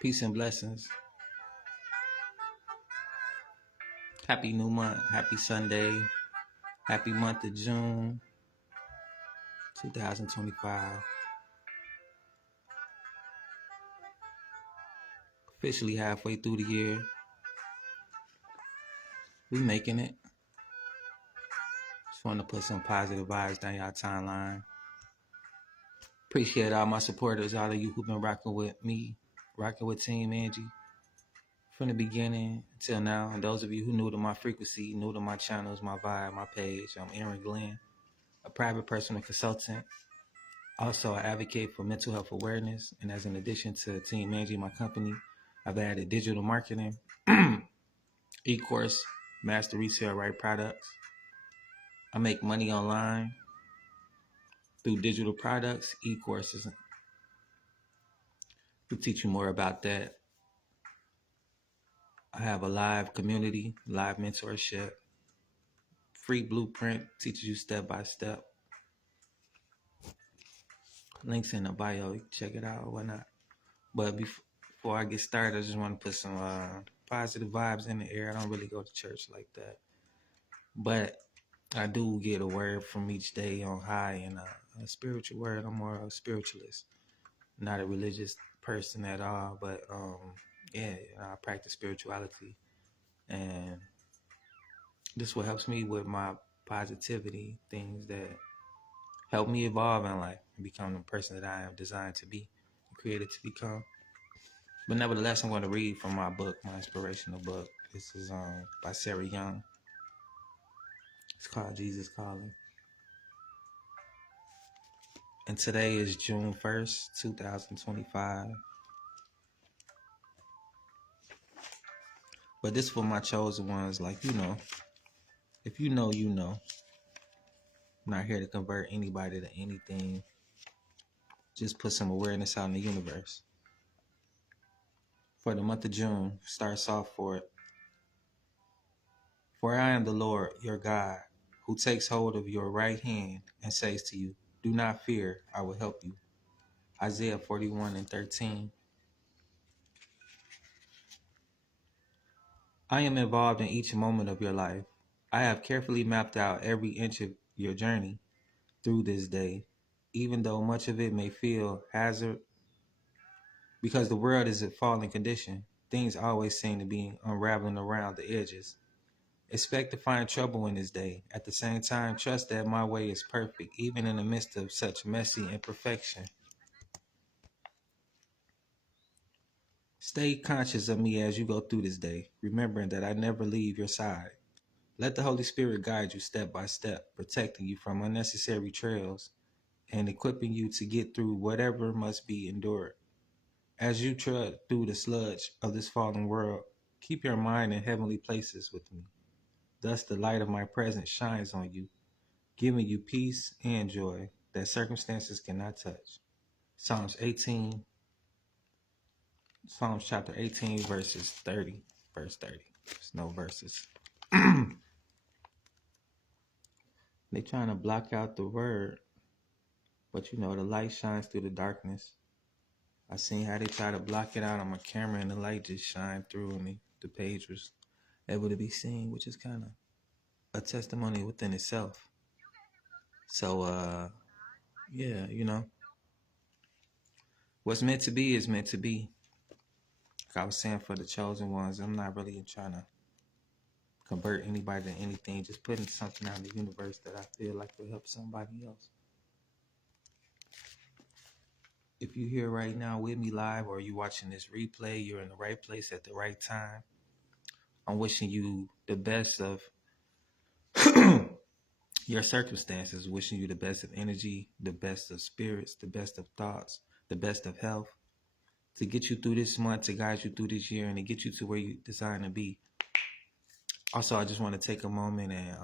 Peace and blessings. Happy new month. Happy Sunday. Happy month of June 2025. Officially halfway through the year. We making it. Just want to put some positive vibes down y'all timeline. Appreciate all my supporters, all of you who've been rocking with me, rocking with Team Angie from the beginning until now. And those of you who new to my frequency, new to my channels, my vibe, my page, I'm Aaron Glenn, a private personal consultant. Also, I advocate for mental health awareness. And as an addition to Team Angie, my company, I've added digital marketing, e-course, master resale right products. I make money online through digital products, e-courses. We'll teach you more about that. I have a live community, live mentorship, free blueprint, teaches you step by step. Links in the bio, you can check it out or whatnot. But before I get started, I just want to put some positive vibes in the air. I don't really go to church like that. But I do get a word from each day on high, and a spiritual word. I'm more of a spiritualist, not a religious person at all. But yeah, I practice spirituality, and this is what helps me with my positivity, things that help me evolve in life and become the person that I am designed to be, created to become. But nevertheless, I'm going to read from my book, my inspirational book. This is by Sarah Young. It's called Jesus Calling. And today is June 1st, 2025. But this for my chosen ones, like, if you know, you know. I'm not here to convert anybody to anything. Just put some awareness out in the universe. For the month of June, starts off for it. For I am the Lord, your God, who takes hold of your right hand and says to you, do not fear, I will help you. Isaiah 41:13. I am involved in each moment of your life. I have carefully mapped out every inch of your journey through this day, even though much of it may feel hazard. Because the world is in falling condition, things always seem to be unraveling around the edges. Expect to find trouble in this day. At the same time, trust that my way is perfect, even in the midst of such messy imperfection. Stay conscious of me as you go through this day, remembering that I never leave your side. Let the Holy Spirit guide you step by step, protecting you from unnecessary trails and equipping you to get through whatever must be endured. As you tread through the sludge of this fallen world, keep your mind in heavenly places with me. Thus the light of my presence shines on you, giving you peace and joy that circumstances cannot touch. Psalms chapter 18, verse 30. There's no verses. They trying to block out the word, but the light shines through the darkness. I seen how they try to block it out on my camera and the light just shined through and the page was able to be seen, which is kind of a testimony within itself. So, yeah, what's meant to be is meant to be. Like I was saying, for the chosen ones, I'm not really trying to convert anybody to anything, just putting something out in the universe that I feel like will help somebody else. If you're here right now with me live or you're watching this replay, you're in the right place at the right time. I'm wishing you the best of your circumstances, wishing you the best of energy, the best of spirits, the best of thoughts, the best of health, to get you through this month, to guide you through this year, and to get you to where you desire to be. Also, I just want to take a moment and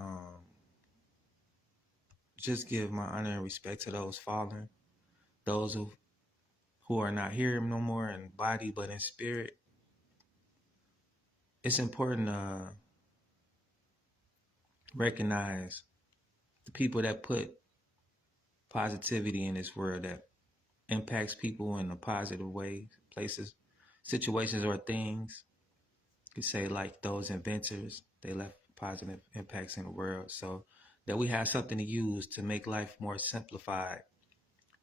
just give my honor and respect to those fallen, those who are not here no more in body but in spirit. It's important to recognize the people that put positivity in this world, that impacts people in a positive way, places situations or things. You could say like those inventors, they left positive impacts in the world. So that we have something to use to make life more simplified.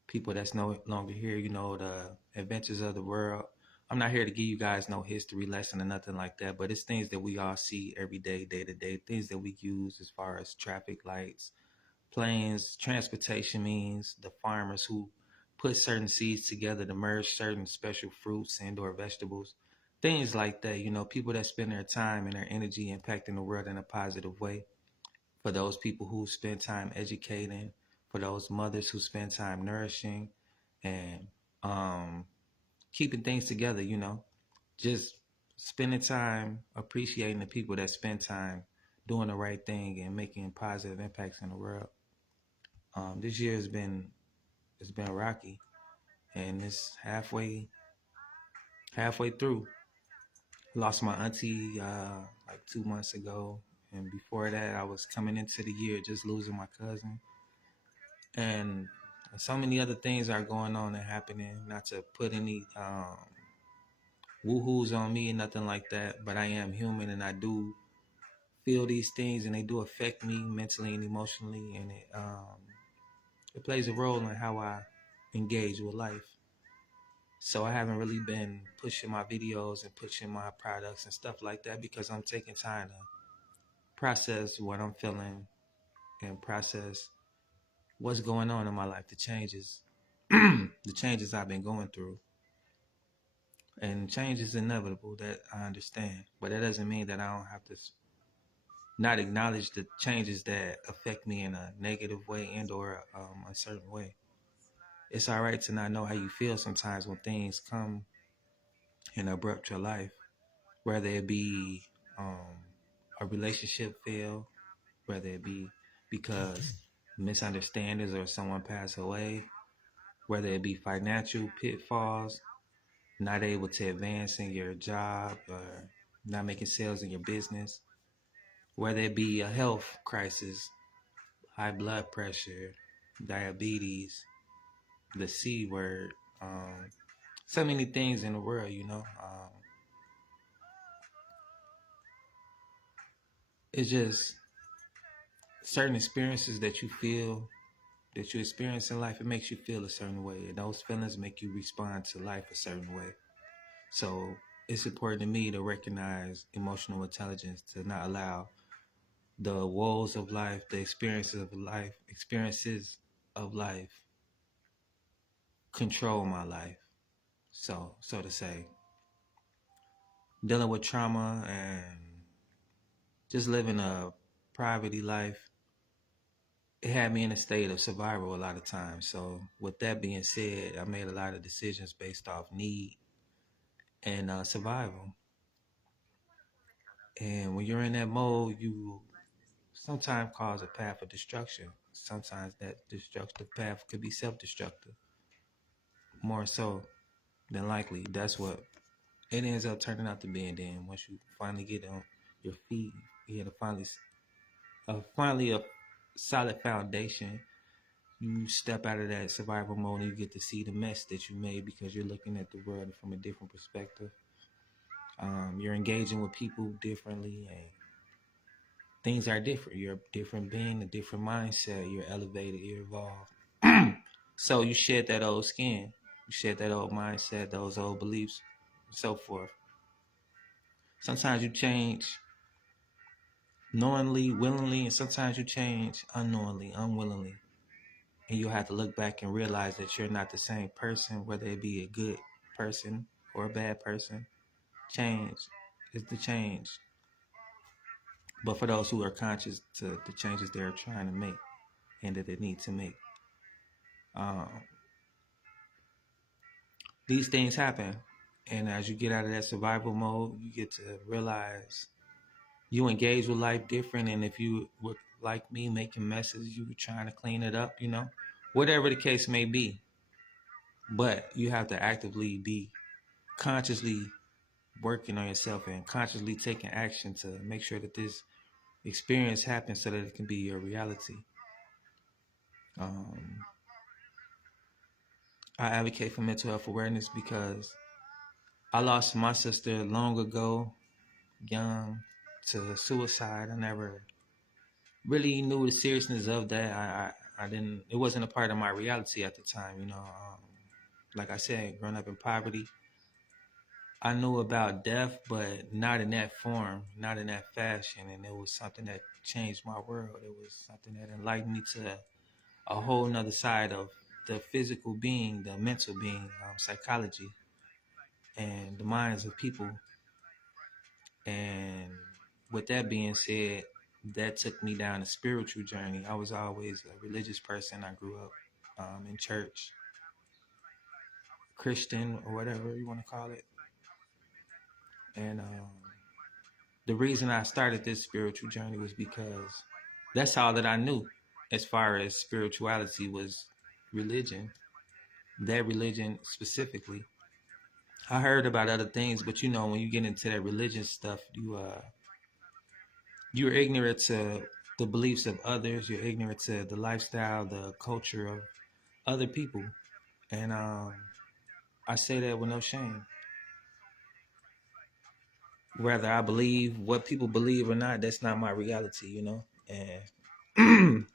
People that's no longer here, the inventors of the world. I'm not here to give you guys no history lesson or nothing like that, but it's things that we all see every day, day to day, things that we use as far as traffic lights, planes, transportation means, the farmers who put certain seeds together to merge certain special fruits and or vegetables, things like that. People that spend their time and their energy impacting the world in a positive way. For those people who spend time educating, for those mothers who spend time nourishing and um, keeping things together, just spending time appreciating the people that spend time doing the right thing and making positive impacts in the world. This year it's been rocky, and it's halfway through. Lost my auntie like 2 months ago, and before that, I was coming into the year just losing my cousin, and so many other things are going on and happening. Not to put any woohoos on me, nothing like that, but I am human, and I do feel these things, and they do affect me mentally and emotionally, and it plays a role in how I engage with life. So I haven't really been pushing my videos and pushing my products and stuff like that because I'm taking time to process what I'm feeling and process what's going on in my life, the changes, the changes I've been going through. And change is inevitable, that I understand. But that doesn't mean that I don't have to not acknowledge the changes that affect me in a negative way and or a certain way. It's all right to not know how you feel sometimes when things come and abrupt your life, whether it be um, a relationship fail, whether it be because misunderstandings or someone pass away, whether it be financial pitfalls, not able to advance in your job or not making sales in your business, whether it be a health crisis, high blood pressure, diabetes, the C word, so many things in the world. It's just certain experiences that you experience in life. It makes you feel a certain way, and those feelings make you respond to life a certain way. So it's important to me to recognize emotional intelligence, to not allow the woes of life, the experiences of life control my life. So to say, dealing with trauma and just living a poverty life, it had me in a state of survival a lot of times. So with that being said, I made a lot of decisions based off need and survival. And when you're in that mode, you sometimes cause a path of destruction. Sometimes that destructive path could be self-destructive. More so than likely, that's what it ends up turning out to be. And then once you finally get on your feet, you get finally a solid foundation. You step out of that survival mode and you get to see the mess that you made because you're looking at the world from a different perspective. You're engaging with people differently, and things are different. You're a different being, a different mindset. You're elevated, you're evolved. So you shed that old skin, you shed that old mindset, those old beliefs, and so forth. Sometimes you change knowingly, willingly, and sometimes you change unknowingly, unwillingly. And you'll have to look back and realize that you're not the same person, whether it be a good person or a bad person. Change is the change. But for those who are conscious to the changes they're trying to make and that they need to make, um, these things happen. And as you get out of that survival mode, you get to realize you engage with life different. And if you were like me, making messes, you were trying to clean it up, whatever the case may be. But you have to actively be consciously working on yourself and consciously taking action to make sure that this experience happens so that it can be your reality. Um, I advocate for mental health awareness because I lost my sister long ago, young, to suicide. I never really knew the seriousness of that. I didn't. It wasn't a part of my reality at the time. Like I said, growing up in poverty, I knew about death, but not in that form, not in that fashion. And it was something that changed my world. It was something that enlightened me to a whole nother side of the physical being, the mental being, psychology, and the minds of people. And with that being said, that took me down a spiritual journey. I was always a religious person. I grew up in church, Christian or whatever you want to call it. And the reason I started this spiritual journey was because that's all that I knew as far as spirituality was religion, that religion specifically. I heard about other things, but when you get into that religion stuff, you're ignorant to the beliefs of others. You're ignorant to the lifestyle, the culture of other people, and I say that with no shame. Whether I believe what people believe or not, that's not my reality. And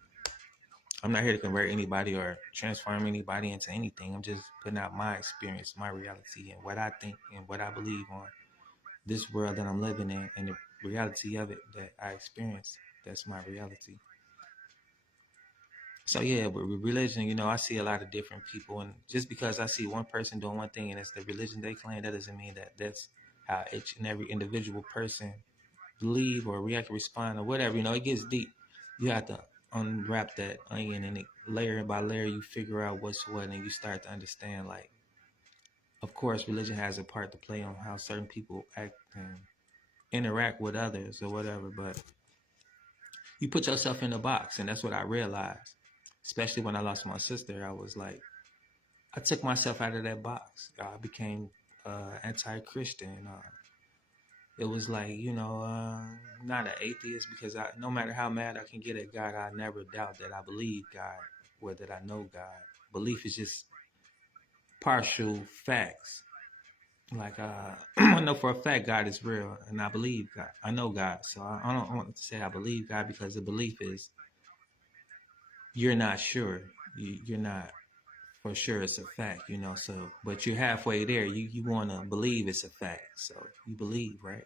I'm not here to convert anybody or transform anybody into anything. I'm just putting out my experience, my reality, and what I think and what I believe on this world that I'm living in, and the reality of it that I experience. That's my reality. So yeah, with religion, I see a lot of different people, and just because I see one person doing one thing and it's the religion they claim, that doesn't mean that that's how each and every individual person believe or react, or respond, or whatever. It gets deep. You have to unwrap that onion, and layer by layer, you figure out what's what, and you start to understand. Like, of course, religion has a part to play on how certain people act and interact with others or whatever, but you put yourself in a box, and that's what I realized. Especially when I lost my sister, I was like, I took myself out of that box. I became anti-Christian. It was like, not an atheist, because no matter how mad I can get at God, I never doubt that I believe God or that I know God. Belief is just partial facts. Like, I know for a fact God is real, and I believe God. I know God. So I don't want to say I believe God, because the belief is you're not sure. You're not for sure it's a fact. So, but you're halfway there. You want to believe it's a fact. So you believe, right?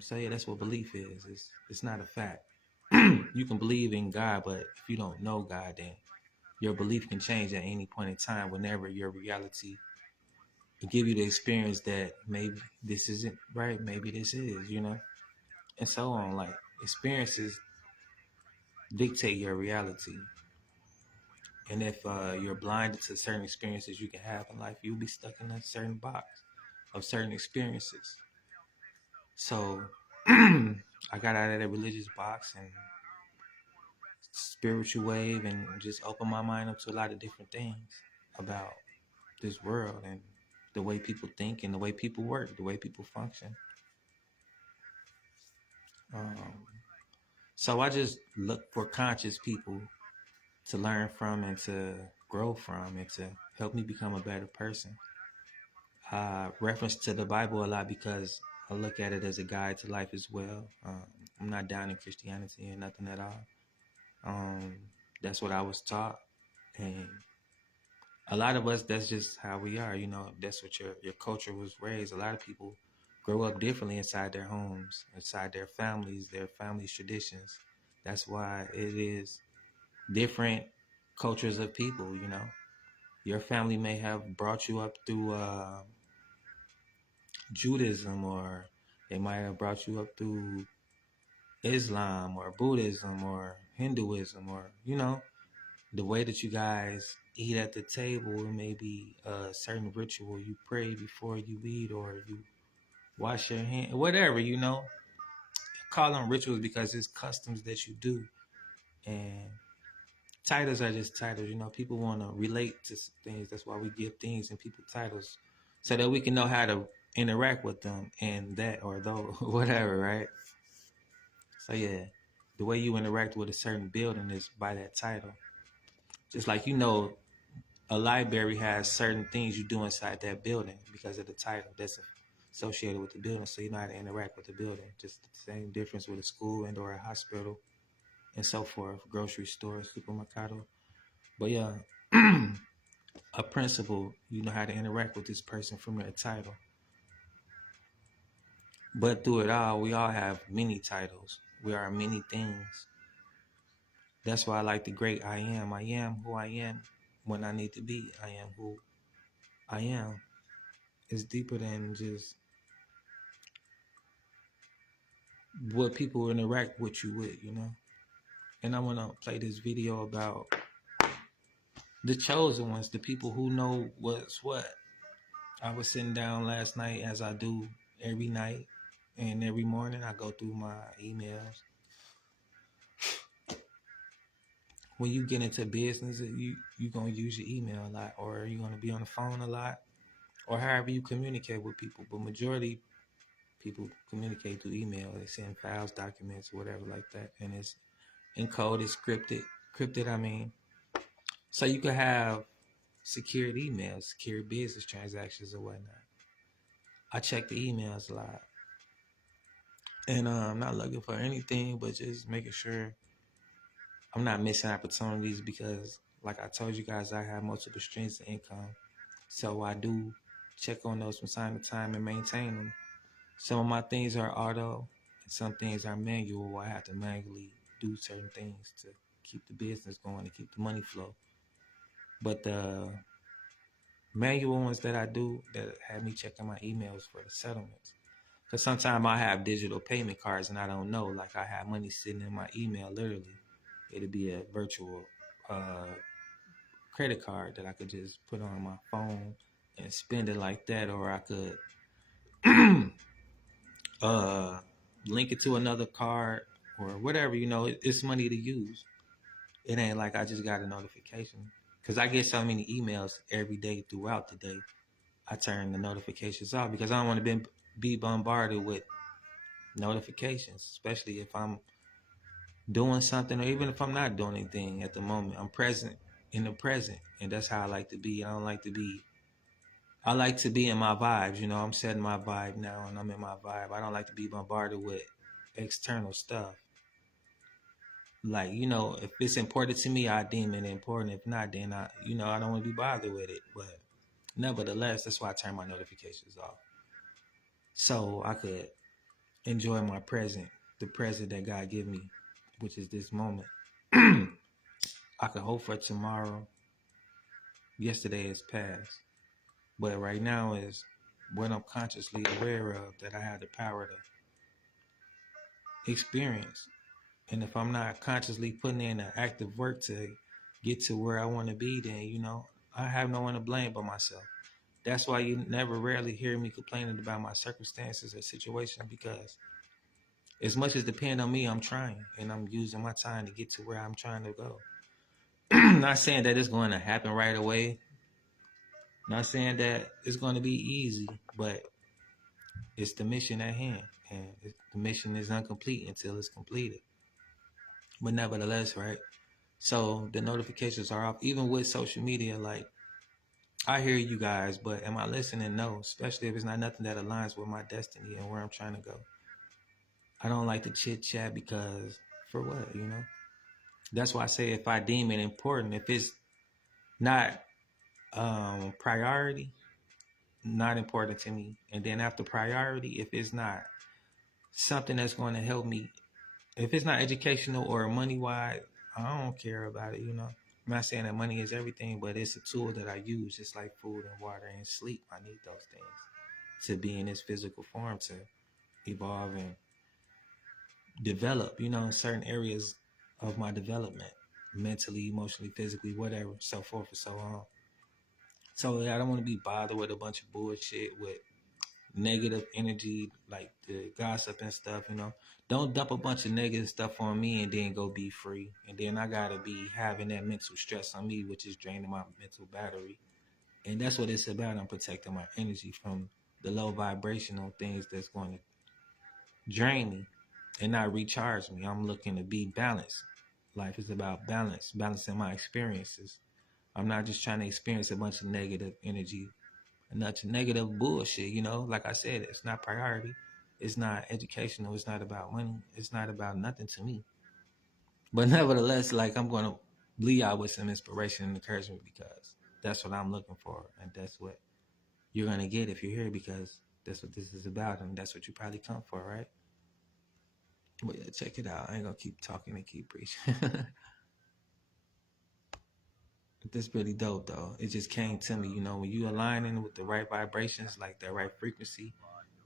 So yeah, that's what belief is. It's not a fact. You can believe in God, but if you don't know God, then your belief can change at any point in time, whenever your reality will give you the experience that maybe this isn't right, maybe this is, and so on. Like, experiences dictate your reality. And if you're blinded to certain experiences you can have in life, you'll be stuck in a certain box of certain experiences. So I got out of that religious box and spiritual wave, and just opened my mind up to a lot of different things about this world, and the way people think, and the way people work, the way people function. Um, so I just look for conscious people to learn from, and to grow from, and to help me become a better person. Reference to the Bible a lot, because I look at it as a guide to life as well. I'm not down in Christianity or nothing at all. Um, that's what I was taught, and a lot of us, that's just how we are. That's what your culture was raised. A lot of people grow up differently inside their homes, inside their families' traditions. That's why it is different cultures of people. Your family may have brought you up through Judaism, or they might have brought you up through Islam or Buddhism or Hinduism, or the way that you guys eat at the table. It may be a certain ritual. You pray before you eat, or you wash your hand, whatever. Call them rituals because it's customs that you do. And titles are just titles. People want to relate to things. That's why we give things and people titles, so that we can know how to interact with them, and that or though whatever, right? So yeah, the way you interact with a certain building is by that title. Just like a library has certain things you do inside that building because of the title that's associated with the building. So you know how to interact with the building. Just the same difference with a school and or a hospital and so forth, grocery store, supermercado. But yeah, a principal, you know how to interact with this person from their title. But through it all, we all have many titles. We are many things. That's why I like the great I am. I am who I am when I need to be. I am who I am. It's deeper than just what people interact with you with, you know? And I want to play this video about the chosen ones, the people who know what's what. I was sitting down last night, as I do every night, and every morning I go through my emails. When you get into business, you going to use your email a lot, or you're going to be on the phone a lot, or however you communicate with people. But majority people communicate through email. They send files, documents, whatever like that, and it's encoded, scripted. Crypted, I mean. So you could have secured emails, secure business transactions or whatnot. I check the emails a lot. And I'm not looking for anything, but just making sure I'm not missing opportunities because, like I told you guys, I have multiple streams of income. So I do check on those from time to time and maintain them. Some of my things are auto, and some things are manual. I have to manually do certain things to keep the business going and keep the money flow. But the manual ones that I do that have me checking my emails for the settlements. Because sometimes I have digital payment cards and I don't know. Like I have money sitting in my email, literally. It'll be a virtual credit card that I could just put on my phone and spend it like that. Or I could link it to another card or whatever. You know, it's money to use. It ain't like I just got a notification. Because I get so many emails every day throughout the day. I turn the notifications off because I don't want to be bombarded with notifications, especially if I'm doing something or even if I'm not doing anything at the moment. I'm present in the present, and that's how I like to be. I like to be in my vibes. You know, I'm setting my vibe now and I'm in my vibe. I don't like to be bombarded with external stuff. Like, you know, if it's important to me, I deem it important. If not, then I don't want to be bothered with it. But nevertheless, that's why I turn my notifications off. So I could enjoy my present, the present that God give me, which is this moment. I could hope for tomorrow. Yesterday is past. But right now is what I'm consciously aware of that I have the power to experience. And if I'm not consciously putting in an active work to get to where I want to be, then, I have no one to blame but myself. That's why you never rarely hear me complaining about my circumstances or situation because as much as depend on me, I'm trying and I'm using my time to get to where I'm trying to go. Not saying that it's going to happen right away. Not saying that it's going to be easy, but it's the mission at hand. And the mission is incomplete until it's completed. But nevertheless, right? So the notifications are off. Even with social media, like, I hear you guys, but am I listening? No, especially if it's not nothing that aligns with my destiny and where I'm trying to go. I don't like to chit chat because for what, That's why I say if I deem it important, if it's not priority, not important to me. And then after priority, if it's not something that's going to help me, if it's not educational or money wise, I don't care about it, I'm not saying that money is everything, but it's a tool that I use just like food and water and sleep. I need those things to be in this physical form to evolve and develop, in certain areas of my development, mentally, emotionally, physically, whatever, so forth and so on. So I don't want to be bothered with a bunch of bullshit with negative energy, like the gossip and stuff, Don't dump a bunch of negative stuff on me and then go be free. And then I gotta be having that mental stress on me, which is draining my mental battery. And that's what it's about. I'm protecting my energy from the low vibrational things that's going to drain me and not recharge me. I'm looking to be balanced. Life is about balance, balancing my experiences. I'm not just trying to experience a bunch of negative energy, a bunch of negative bullshit. You know, like I said, it's not priority. It's not educational. It's not about money. It's not about nothing to me. But nevertheless, like I'm gonna leave y'all with some inspiration and encouragement because that's what I'm looking for, and that's what you're gonna get if you're here because that's what this is about, and that's what you probably come for, right? But yeah, check it out. I ain't gonna keep talking and keep preaching. This really dope though. It just came to me, you know, when you aligning with the right vibrations, like the right frequency,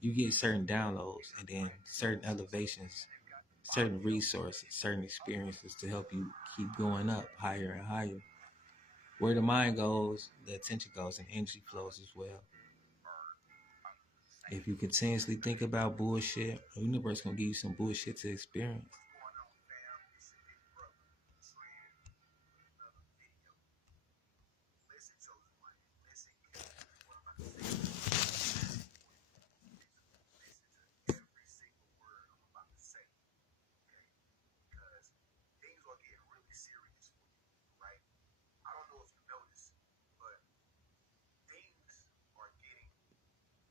you get certain downloads and then certain elevations, certain resources, certain experiences to help you keep going up higher and higher. Where the mind goes, the attention goes, and energy flows as well. If you continuously think about bullshit, the universe gonna give you some bullshit to experience.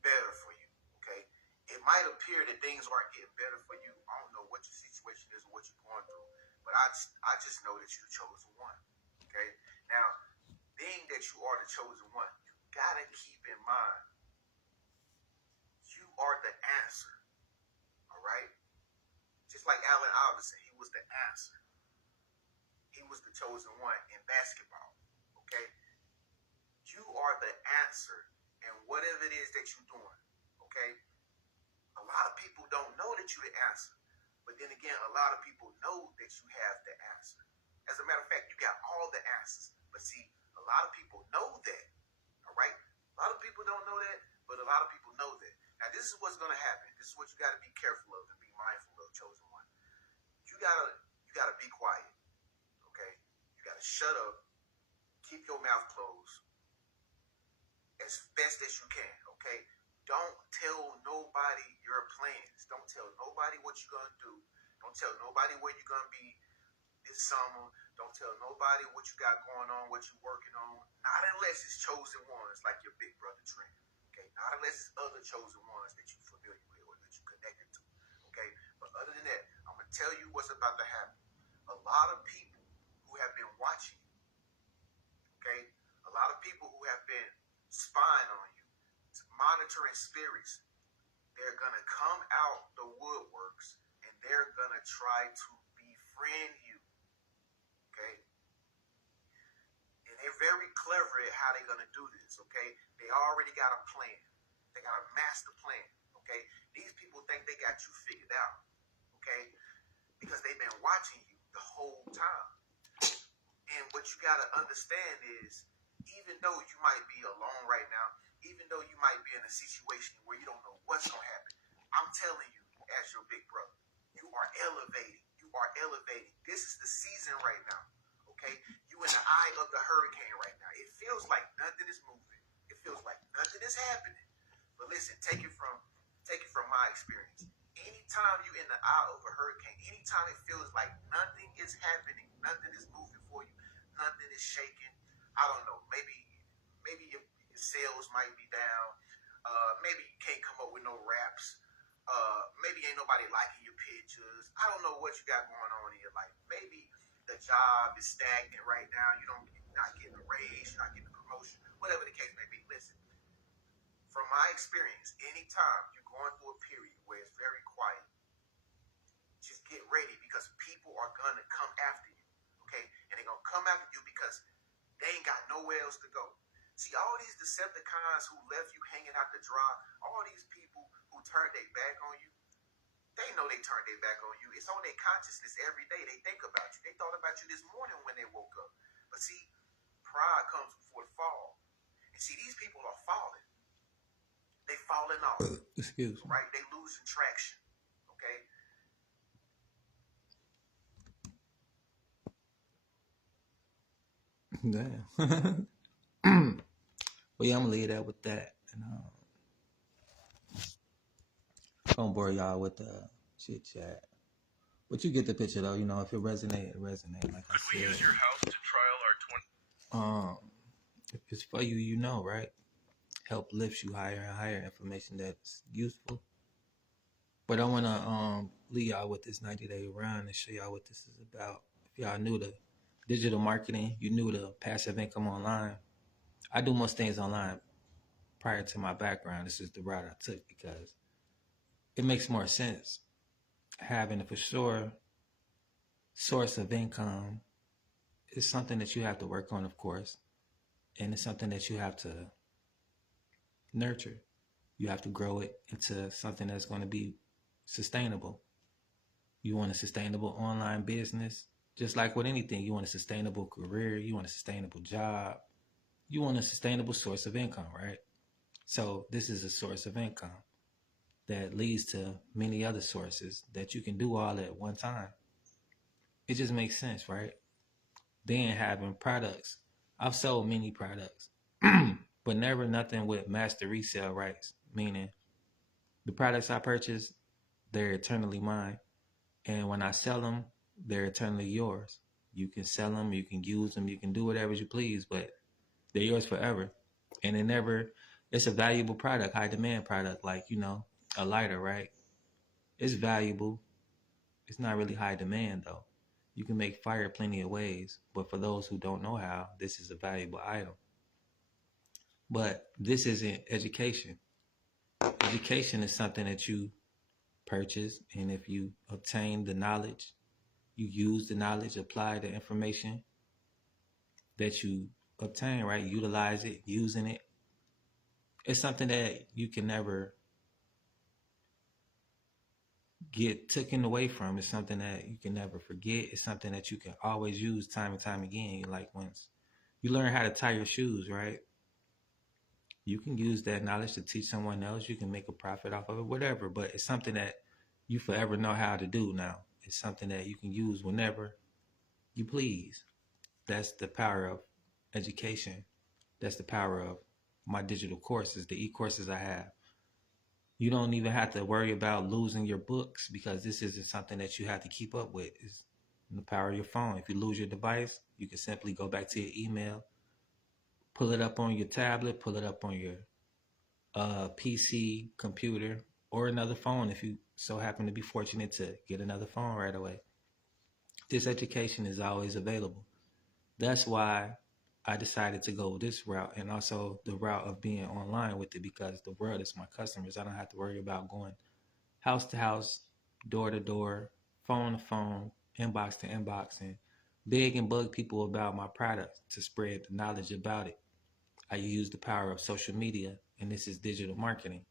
Better for you, okay? It might appear that things aren't getting better for you. I don't know what your situation is or what you're going through, but I just know that you're the chosen one, okay? Now, being that you are the chosen one, you gotta keep in mind you are the answer, all right? Just like Allen Iverson, he was the answer. He was the chosen one in basketball, okay? You are the answer in whatever it is that you're doing, okay? A lot of people don't know that you're the answer. But then again, a lot of people know that you have the answer. As a matter of fact, you got all the answers. But see, a lot of people know that. All right? A lot of people don't know that, but a lot of people know that. Now, this is what's going to happen. This is what you got to be careful of and be mindful of, chosen one. You gotta be quiet. Okay? You gotta shut up. Keep your mouth closed as best as you can. Okay? Don't tell nobody your plans. Don't tell nobody what you're going to do. Don't tell nobody where you're going to be this summer. Don't tell nobody what you got going on, what you're working on. Not unless it's chosen ones like your big brother Trent. Okay? Not unless it's other chosen ones that you're familiar with or that you're connected to. Okay? But other than that, I'm going to tell you what's about to happen. A lot of people who have been watching you, okay? A lot of people who have been spying on you, monitoring spirits, they're going to come out the woodworks and they're going to try to befriend you, okay? And they're very clever at how they're going to do this, okay? They already got a plan. They got a master plan, okay? These people think they got you figured out, okay? Because they've been watching you the whole time. And what you got to understand is, even though you might be alone right now, even though you might be in a situation where you don't know what's going to happen, I'm telling you, as your big brother, you are elevating. You are elevating. This is the season right now, okay? You in the eye of the hurricane right now. It feels like nothing is moving. It feels like nothing is happening. But listen, take it from my experience. Anytime you're in the eye of a hurricane, anytime it feels like nothing is happening, nothing is moving for you, nothing is shaking. I don't know. Maybe your sales might be down. Maybe you can't come up with no raps. Maybe ain't nobody liking your pictures. I don't know what you got going on in your life. Maybe the job is stagnant right now. You're not getting a raise. You're not getting a promotion. Whatever the case may be. Listen, from my experience, anytime you're going through a period where it's very quiet, just get ready because people are going to come after you. Okay? And they're going to come after you because they ain't got nowhere else to go. See, all these Decepticons who left you hanging out to dry, all these people who turned their back on you, they know they turned their back on you. It's on their consciousness every day. They think about you. They thought about you this morning when they woke up. But see, pride comes before the fall. And see, these people are falling. They falling off. Excuse me. Right? They losing traction. Okay? Damn. Well, yeah, I'm gonna leave that with that, and don't bore y'all with the chit chat. But you get the picture though. You know, if it resonate, it resonate. Like I said. Could we use your house to trial our 20? If it's for you, you know, right? Help lift you higher and higher, information that's useful. But I want to leave y'all with this 90-day run and show y'all what this is about. If y'all knew the digital marketing, you knew the passive income online. I do most things online prior to my background. This is the route I took because it makes more sense having a for sure source of income. Is something that you have to work on, of course, and it's something that you have to nurture. You have to grow it into something that's going to be sustainable. You want a sustainable online business, just like with anything. You want a sustainable career, you want a sustainable job, you want a sustainable source of income, right? So this is a source of income that leads to many other sources that you can do all at one time. It just makes sense, right? Then having products. I've sold many products, but never nothing with master resale rights, meaning the products I purchase, they're eternally mine. And when I sell them, they're eternally yours. You can sell them, you can use them, you can do whatever you please, but they're yours forever. And it's a valuable product, high demand product, like, a lighter, right? It's valuable. It's not really high demand though. You can make fire plenty of ways, but for those who don't know how, this is a valuable item. But this isn't education. Education is something that you purchase, and if you obtain the knowledge, you use the knowledge, apply the information that you obtain, right? Utilize it, using it. It's something that you can never get taken away from. It's something that you can never forget. It's something that you can always use time and time again. Like once you learn how to tie your shoes, right? You can use that knowledge to teach someone else. You can make a profit off of it, whatever. But it's something that you forever know how to do now. It's something that you can use whenever you please. That's the power of education. That's the power of my digital courses, the e-courses I have. You don't even have to worry about losing your books because this isn't something that you have to keep up with. It's the power of your phone. If you lose your device, you can simply go back to your email, pull it up on your tablet, pull it up on your PC, computer, or another phone if you so happen to be fortunate to get another phone right away. This education is always available. That's why I decided to go this route and also the route of being online with it because the world is my customers. I don't have to worry about going house to house, door to door, phone to phone, inbox to inbox, and beg and bug people about my product to spread the knowledge about it. I use the power of social media, and this is digital marketing.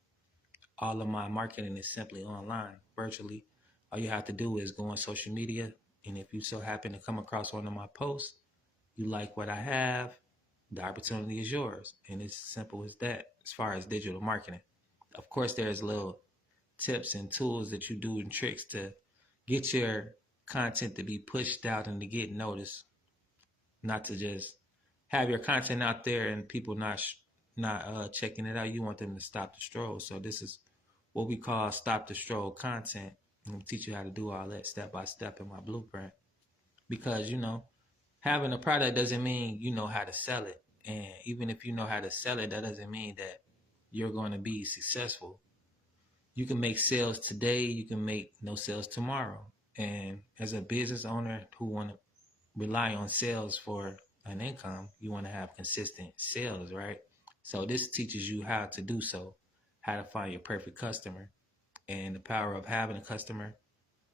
All of my marketing is simply online, virtually. All you have to do is go on social media, and if you so happen to come across one of my posts, you like what I have, the opportunity is yours. And it's simple as that as far as digital marketing. Of course, there's little tips and tools that you do and tricks to get your content to be pushed out and to get noticed, not to just have your content out there and people not checking it out. You want them to stop the stroll. So this is what we call stop the stroll content. I'm gonna teach you how to do all that step by step in my blueprint. Because having a product doesn't mean you know how to sell it. And even if you know how to sell it, that doesn't mean that you're going to be successful. You can make sales today, you can make no sales tomorrow. And as a business owner who want to rely on sales for an income, you want to have consistent sales, right? So this teaches you how to do so, how to find your perfect customer, and the power of having a customer,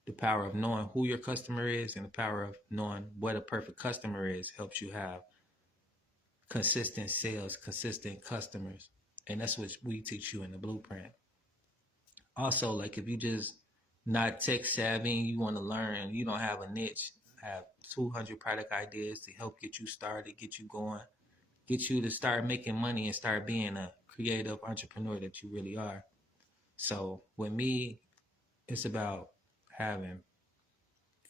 the power of knowing who your customer is, and the power of knowing what a perfect customer is helps you have consistent sales, consistent customers. And that's what we teach you in the blueprint. Also, like if you just not tech savvy, you want to learn, you don't have a niche, have 200 product ideas to help get you started, get you going, get you to start making money and start being a creative entrepreneur that you really are. So with me, it's about having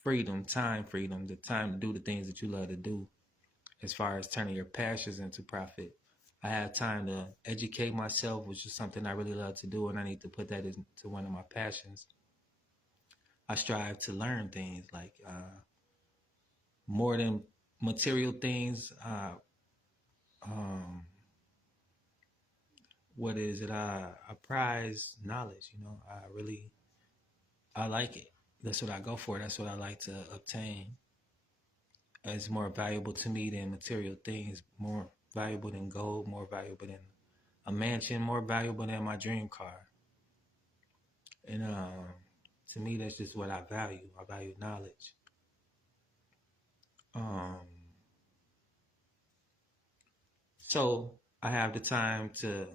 freedom, the time to do the things that you love to do as far as turning your passions into profit. I have time to educate myself, which is something I really love to do, and I need to put that into one of my passions. I strive to learn things like more than material things. um, what is it? I prize knowledge. I like it. That's what I go for. That's what I like to obtain. It's more valuable to me than material things. More valuable than gold. More valuable than a mansion. More valuable than my dream car. And to me, that's just what I value. I value knowledge. Um, so I have the time to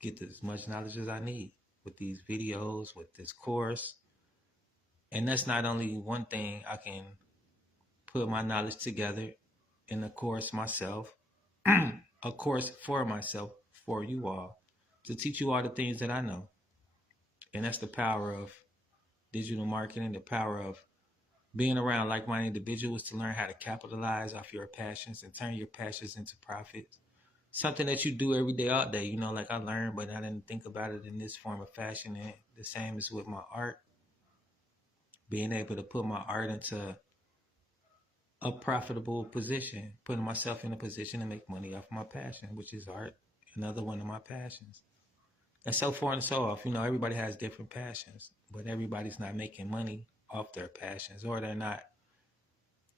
get as much knowledge as I need with these videos, with this course. And that's not only one thing. I can put my knowledge together in a course myself, a course for myself, for you all, to teach you all the things that I know. And that's the power of digital marketing, the power of being around like-minded individuals to learn how to capitalize off your passions and turn your passions into profits. Something that you do every day, all day. Like I learned, but I didn't think about it in this form of fashion. And the same is with my art. Being able to put my art into a profitable position, putting myself in a position to make money off my passion, which is art, another one of my passions. And so forth and so off. Everybody has different passions, but everybody's not making money off their passions, or they're not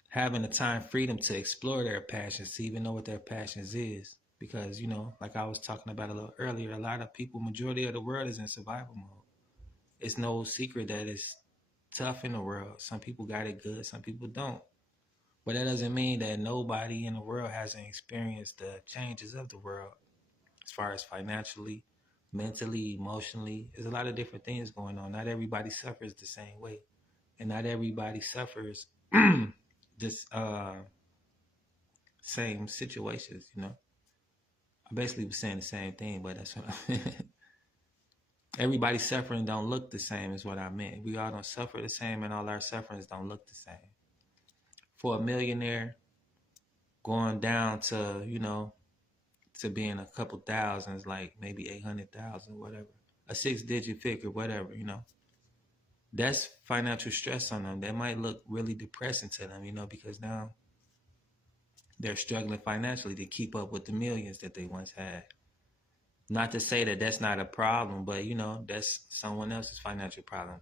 having the time freedom to explore their passions, to even know what their passions is. Because, like I was talking about a little earlier, a lot of people, majority of the world is in survival mode. It's no secret that it's tough in the world. Some people got it good, some people don't. But that doesn't mean that nobody in the world hasn't experienced the changes of the world as far as financially, mentally, emotionally. There's a lot of different things going on. Not everybody suffers the same way. And not everybody suffers this same situations. I basically was saying the same thing, but that's what everybody's suffering don't look the same is what I meant. We all don't suffer the same, and all our sufferings don't look the same. For a millionaire going down to being a couple thousands, like maybe 800,000, whatever, a 6-digit figure, whatever. That's financial stress on them. That might look really depressing to them, because now they're struggling financially to keep up with the millions that they once had. Not to say that that's not a problem, but that's someone else's financial problem.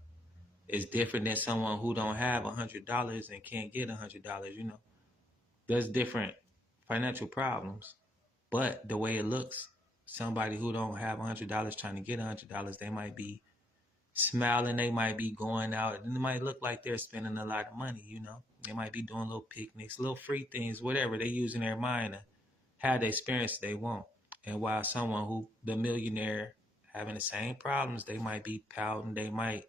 It's different than someone who don't have $100 and can't get $100. There's different financial problems, but the way it looks, somebody who don't have $100 trying to get $100, they might be smiling, they might be going out, and it might look like they're spending a lot of money. They might be doing little picnics, little free things, whatever. They using their mind to have the experience they want. And while someone who, the millionaire, having the same problems, they might be pouting, they might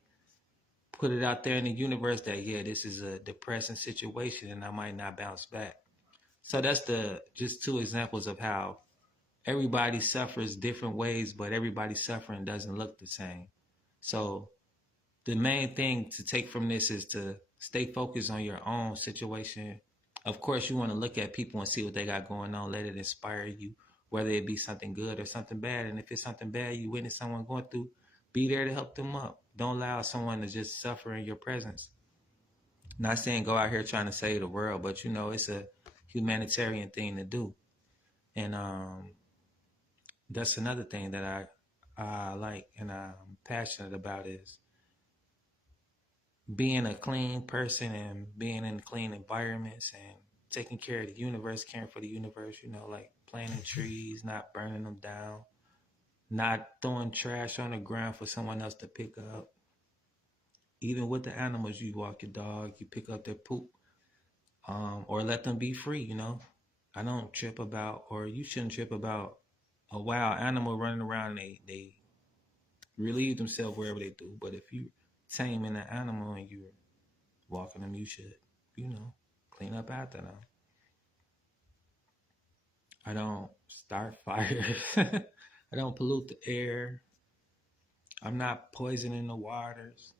put it out there in the universe that, yeah, this is a depressing situation and I might not bounce back. So that's just two examples of how everybody suffers different ways, but everybody's suffering doesn't look the same. So the main thing to take from this is to stay focused on your own situation. Of course, you want to look at people and see what they got going on. Let it inspire you, whether it be something good or something bad. And if it's something bad, you witness someone going through, be there to help them up. Don't allow someone to just suffer in your presence. Not saying go out here trying to save the world, but it's a humanitarian thing to do. And that's another thing that I like and I'm passionate about is being a clean person and being in clean environments and taking care of the universe, caring for the universe, like planting trees, not burning them down, not throwing trash on the ground for someone else to pick up. Even with the animals, you walk your dog, you pick up their poop, or let them be free. I don't trip about, or you shouldn't trip about a wild animal running around. They relieve themselves wherever they do. But if you taming an animal and you're walking them, you should, clean up after them. I don't start fires. I don't pollute the air. I'm not poisoning the waters.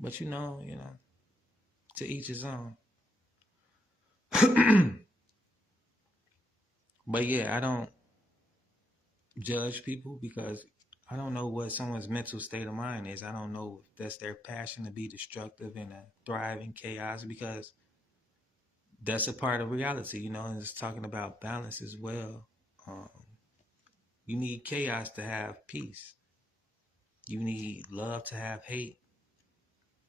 But to each his own. But yeah, I don't judge people because I don't know what someone's mental state of mind is. I don't know if that's their passion to be destructive and thrive in chaos, because that's a part of reality, and it's talking about balance as well. Um, you need chaos to have peace. You need love to have hate.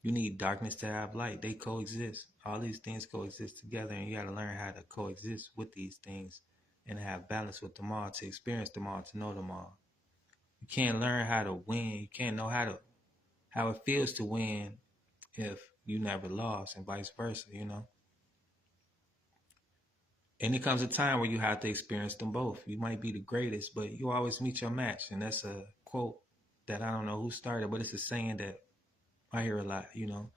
You need darkness to have light. They coexist. All these things coexist together, and you got to learn how to coexist with these things and have balance with them all, to experience them all, to know them all. You can't learn how to win. You can't know how it feels to win if you never lost, and vice versa. And it comes a time where you have to experience them both. You might be the greatest, but you always meet your match. And that's a quote that I don't know who started, but it's a saying that I hear a lot. You're going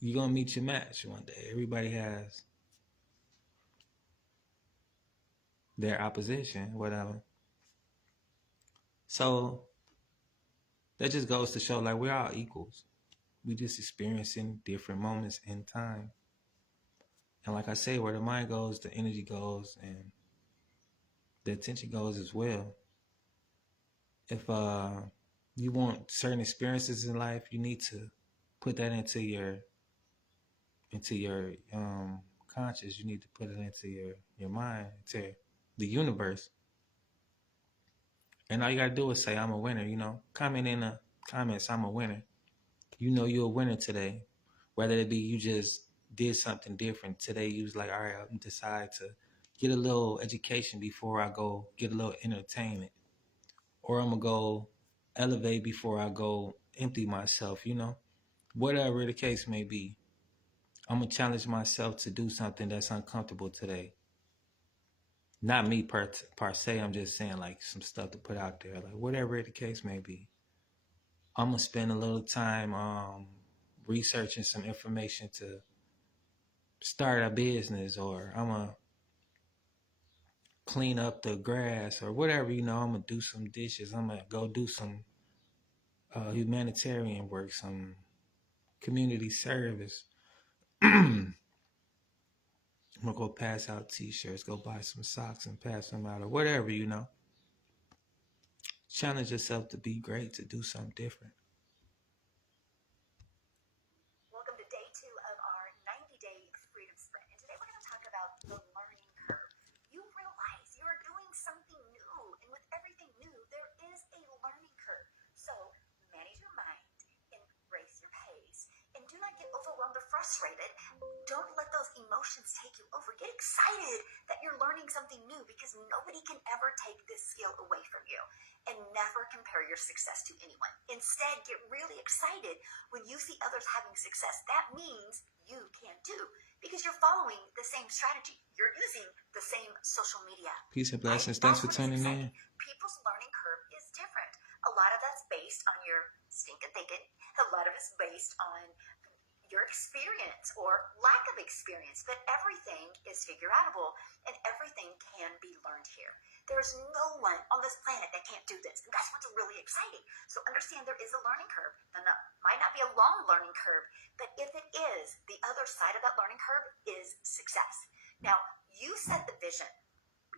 to meet your match one day. Everybody has their opposition, whatever. So that just goes to show, like, we're all equals. We just experiencing different moments in time. And like I say, where the mind goes, the energy goes, and the attention goes as well. If you want certain experiences in life, you need to put that into your conscious. You need to put it into your mind, into the universe. And all you gotta do is say, I'm a winner. Comment in the comments, I'm a winner. You're a winner today. Whether it be you just did something different today, you was like, all right, I'm decide to get a little education before I go get a little entertainment, or I'm gonna go elevate before I go empty myself. Whatever the case may be, I'm gonna challenge myself to do something that's uncomfortable today. Not me per se. I'm just saying, like, some stuff to put out there, like whatever the case may be. I'm gonna spend a little time researching some information to start a business, or I'm gonna clean up the grass, or whatever. I'm gonna do some dishes. I'm gonna go do some humanitarian work, some community service. I'm gonna go pass out t-shirts, go buy some socks and pass them out, or whatever. Challenge yourself to be great, to do something different. Welcome to day 2 of our 90-day freedom sprint. And today we're going to talk about the learning curve. You realize you are doing something new, and with everything new, there is a learning curve. So manage your mind, embrace your pace, and do not get overwhelmed or frustrated. Don't let those emotions take you over. Get excited that you're learning something new, because nobody can ever take this skill away from you. And never compare your success to anyone. Instead, get really excited when you see others having success. That means you can too, because you're following the same strategy. You're using the same social media. Peace and blessings. Right? Thanks for tuning in. People's learning curve is different. A lot of that's based on your stinking thinking. A lot of it's based on your experience or lack of experience, but everything is figure outable, and everything can be learned here. There's no one on this planet that can't do this, and that's what's really exciting. So understand there is a learning curve. Now, might not be a long learning curve, but if it is, the other side of that learning curve is success. Now, you set the vision.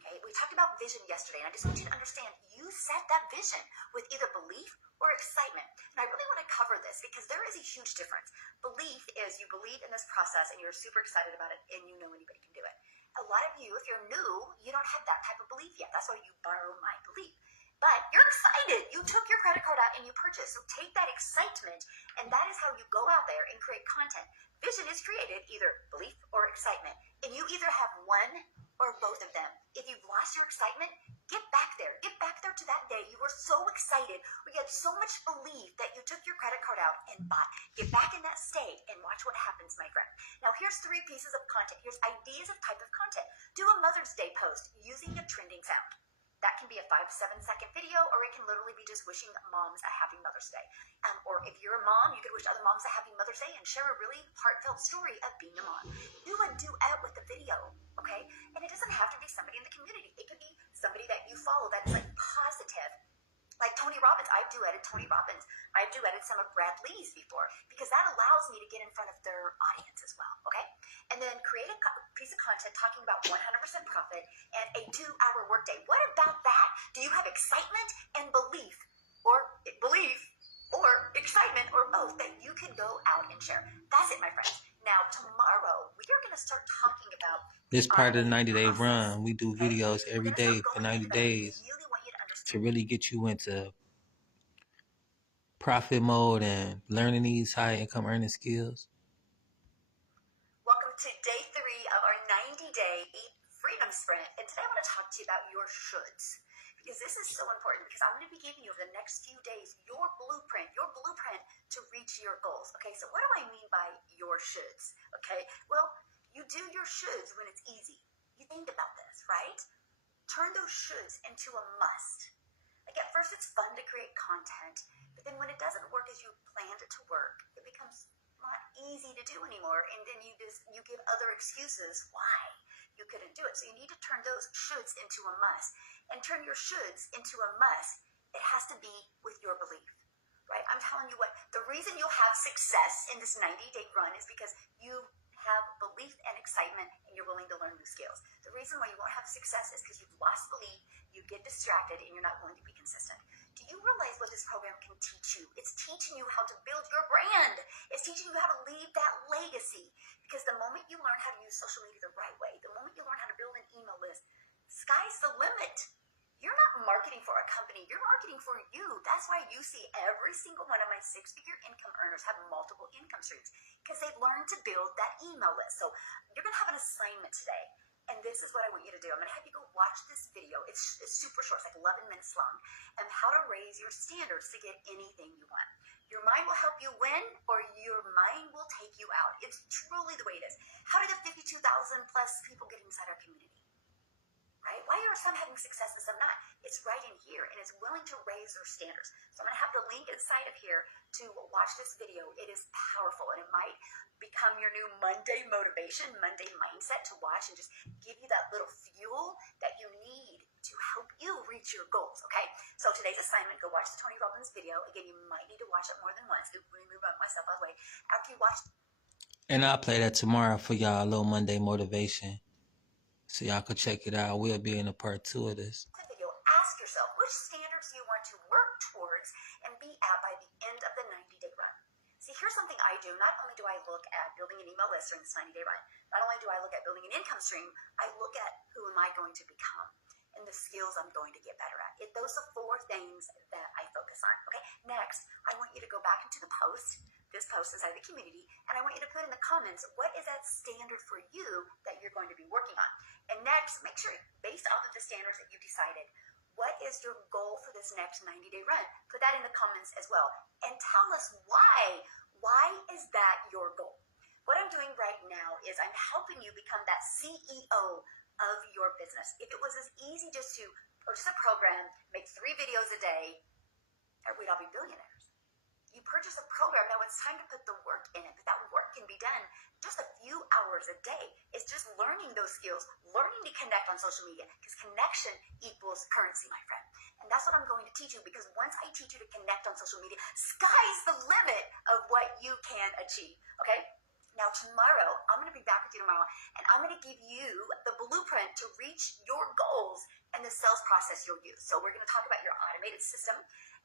Okay, we talked about vision yesterday, and I just want you to understand, you set that vision with either belief or excitement. And I really want to cover this because there is a huge difference. Belief is you believe in this process and you're super excited about it, and you know anybody can do it. A lot of you, if you're new, you don't have that type of belief yet. That's why you borrow my belief. But you're excited. You took your credit card out and you purchased. So take that excitement, and that is how you go out there and create content. Vision is created either belief or excitement, and you either have one or both of them. If you've lost your excitement, get back there. Get back there to that day you were so excited, or you had so much belief that you took your credit card out and bought. Get back in that state and watch what happens, my friend. Now, here's 3 pieces of content. Here's ideas of type of content. Do a Mother's Day post using a trending sound. That can be a 5 to 7 second video, or it can literally be just wishing moms a happy Mother's Day. Or if you're a mom, you could wish other moms a happy Mother's Day and share a really heartfelt story of being a mom. Do a duet with the video, okay? And it doesn't have to be somebody in the community. It could be somebody that you follow that's like positive. Like Tony Robbins. I've duetted Tony Robbins. I've duetted some of Brad Lee's before, because that allows me to get in front of their audience as well, okay? And then create a piece of content talking about 100% profit and a 2-hour workday. What about that? Do you have excitement and belief, or excitement, or both, that you can go out and share? That's it, my friends. Now, tomorrow we you're going to start talking about This part of the automated 90-day process. run. We do Okay? videos We're every going to start day for going 90 into that. I days really want you to understand. to really get you into profit mode and learning these high income earning skills. Welcome to day 3 of our 90-day freedom sprint. And today I want to talk to you about your shoulds. Because this is so important, because I'm going to be giving you over the next few days your blueprint to reach your goals. Okay, so what do I mean by your shoulds? Okay, well, you do your shoulds when it's easy. You think about this, right? Turn those shoulds into a must. Like at first it's fun to create content, but then when it doesn't work as you planned it to work, it becomes not easy to do anymore, and then you give other excuses why you couldn't do it. So you need to turn those shoulds into a must. And turn your shoulds into a must, it has to be with your belief, right? I'm telling you what, the reason you'll have success in this 90-day run is because you have belief and excitement and you're willing to learn new skills. The reason why you won't have success is because you've lost belief, you get distracted, and you're not willing to be consistent. Do you realize what this program can teach you? It's teaching you how to build your brand. It's teaching you how to leave that legacy. Because the moment you learn how to use social media the right way, the moment you learn how to build an email list, sky's the limit. You're not marketing for a company. You're marketing for you. That's why you see every single one of my 6-figure income earners have multiple income streams, because they've learned to build that email list. So you're going to have an assignment today. And this is what I want you to do. I'm going to have you go watch this video. It's super short. It's like 11 minutes long. And how to raise your standards to get anything you want. Your mind will help you win, or your mind will take you out. It's truly the way it is. How did the 52,000 plus people get inside our community? Right? Why are some having success and some not? It's right in here, and it's willing to raise their standards. So I'm going to have the link inside of here to watch this video. It is powerful, and it might become your new Monday motivation, Monday mindset to watch and just give you that little fuel that you need to help you reach your goals, okay? So today's assignment, go watch the Tony Robbins video. Again, you might need to watch it more than once. Let me move myself out of the way. After you watch And I'll play that tomorrow for y'all, a little Monday motivation. So y'all can check it out. We'll be in a part 2 of this. the video, ask yourself which standards you want to work towards and be at by the end of the 90-day run. See, here's something I do. Not only do I look at building an email list during this 90-day run, not only do I look at building an income stream, I look at who am I going to become and the skills I'm going to get better at. Those are 4 things that I focus on. Okay. Next, I want you to go back into the post. This post inside the community, and I want you to put in the comments, what is that standard for you that you're going to be working on? And next, make sure, based off of the standards that you decided, what is your goal for this next 90-day run? Put that in the comments as well. And tell us why. Why is that your goal? What I'm doing right now is I'm helping you become that CEO of your business. If it was as easy just to purchase a program, make 3 videos a day, we'd all be billionaires. You purchase a program, now it's time to put the work in it, but that work can be done just a few hours a day. It's just learning those skills, learning to connect on social media, because connection equals currency, my friend. And that's what I'm going to teach you, because once I teach you to connect on social media, sky's the limit of what you can achieve, okay? Now tomorrow, I'm going to be back with you tomorrow, and I'm going to give you the blueprint to reach your goals and the sales process you'll use. So we're going to talk about your automated system,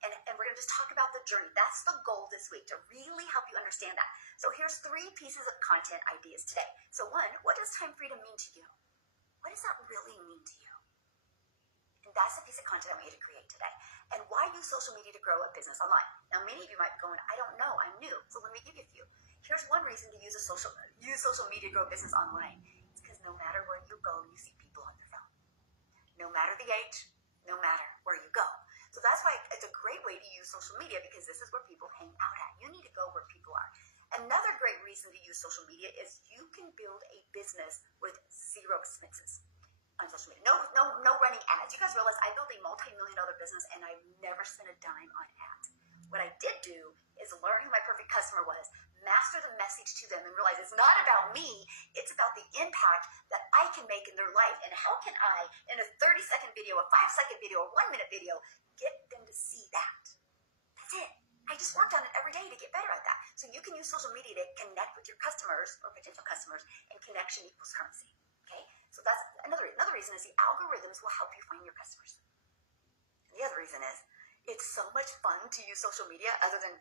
and we're going to just talk about the journey. That's the goal this week, to really help you understand that. So here's 3 pieces of content ideas today. So 1, what does time freedom mean to you? What does that really mean to you? And that's the piece of content I want you to create today. And why use social media to grow a business online? Now, many of you might be going, I don't know, I'm new. So let me give you a few. Here's one reason to use social media to grow a business online. It's because no matter where you go, you see people on their phone. No matter the age, no matter where you go. So that's why it's a great way to use social media, because this is where people hang out at. You need to go where people are. Another great reason to use social media is you can build a business with 0 expenses on social media. No running ads. You guys realize I built a multi-million-dollar business and I've never spent a dime on ads. What I did do is learn who my perfect customer was, master the message to them, and realize it's not about me, it's about the impact that I can make in their life. And how can I, in a 30-second video, a 5-second video, a 1-minute video, get them to see that? That's it. I just worked on it every day to get better at that. So you can use social media to connect with your customers or potential customers, and connection equals currency. Okay? So that's another reason is the algorithms will help you find your customers. And the other reason is it's so much fun to use social media other than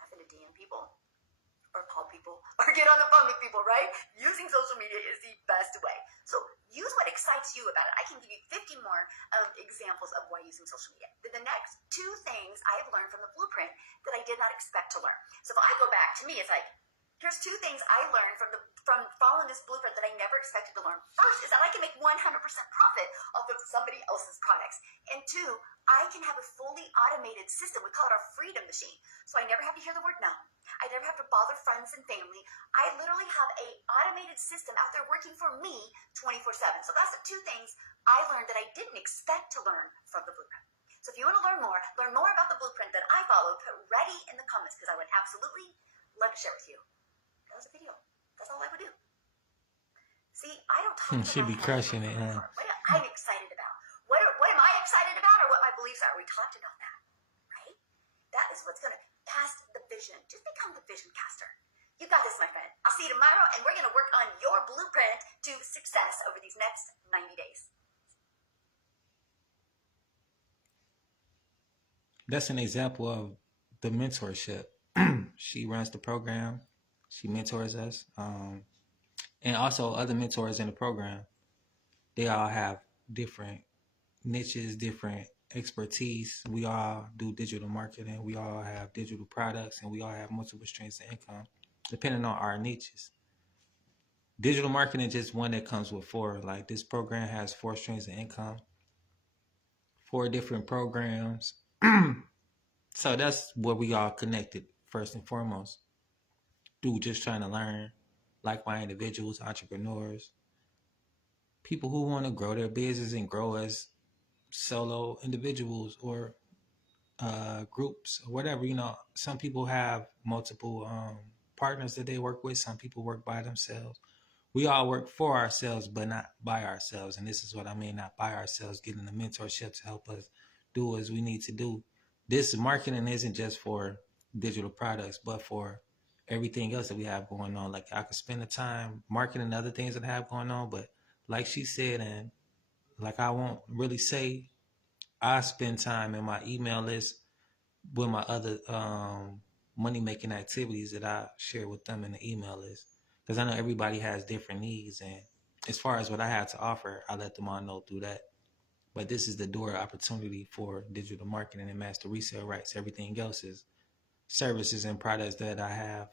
having to DM people or call people or get on the phone with people, right? Using social media is the best way. So use what excites you about it. I can give you 50 more examples of why using social media. The next two things I have learned from the blueprint that I did not expect to learn. So if I go back, to me, it's like, here's two things I learned from following this blueprint that I never expected to learn. First is that I can make 100% profit off of somebody else's products. And two, I can have a fully automated system. We call it our freedom machine. So I never have to hear the word no. I never have to bother friends and family. I literally have a automated system out there working for me 24/7. So that's the two things I learned that I didn't expect to learn from the blueprint. So if you want to learn more about the blueprint that I follow, put ready in the comments because I would absolutely love to share with you. That was a video. That's all I would do. See, I don't talk about She be crushing it, huh? what I'm excited about. What am I excited about, or what my beliefs are? We talked about that, right? That is what's going to pass the vision. Just become the vision caster. You got this, my friend. I'll see you tomorrow, and we're going to work on your blueprint to success over these next 90 days. That's an example of the mentorship. She runs the program. She mentors us. And also other mentors in the program. They all have different niches, different expertise. We all do digital marketing. We all have digital products, and we all have multiple streams of income, depending on our niches. Digital marketing is just one that comes with four. Like this program has 4 streams of income, 4 different programs. So that's where we all connected first and foremost. Through just trying to learn, like my individuals, entrepreneurs, people who want to grow their business and grow as solo individuals or groups or whatever. You know, some people have multiple partners that they work with. Some people work by themselves. We all work for ourselves, but not by ourselves. And this is what I mean, not by ourselves, getting the mentorship to help us do as we need to do. This marketing isn't just for digital products, but for everything else that we have going on. Like I could spend the time marketing other things that I have going on, but like she said, and like I won't really say, I spend time in my email list with my other money-making activities that I share with them in the email list. Because I know everybody has different needs, and as far as what I have to offer, I let them all know through that. But this is the door opportunity for digital marketing and master resale rights. Everything else is services and products that I have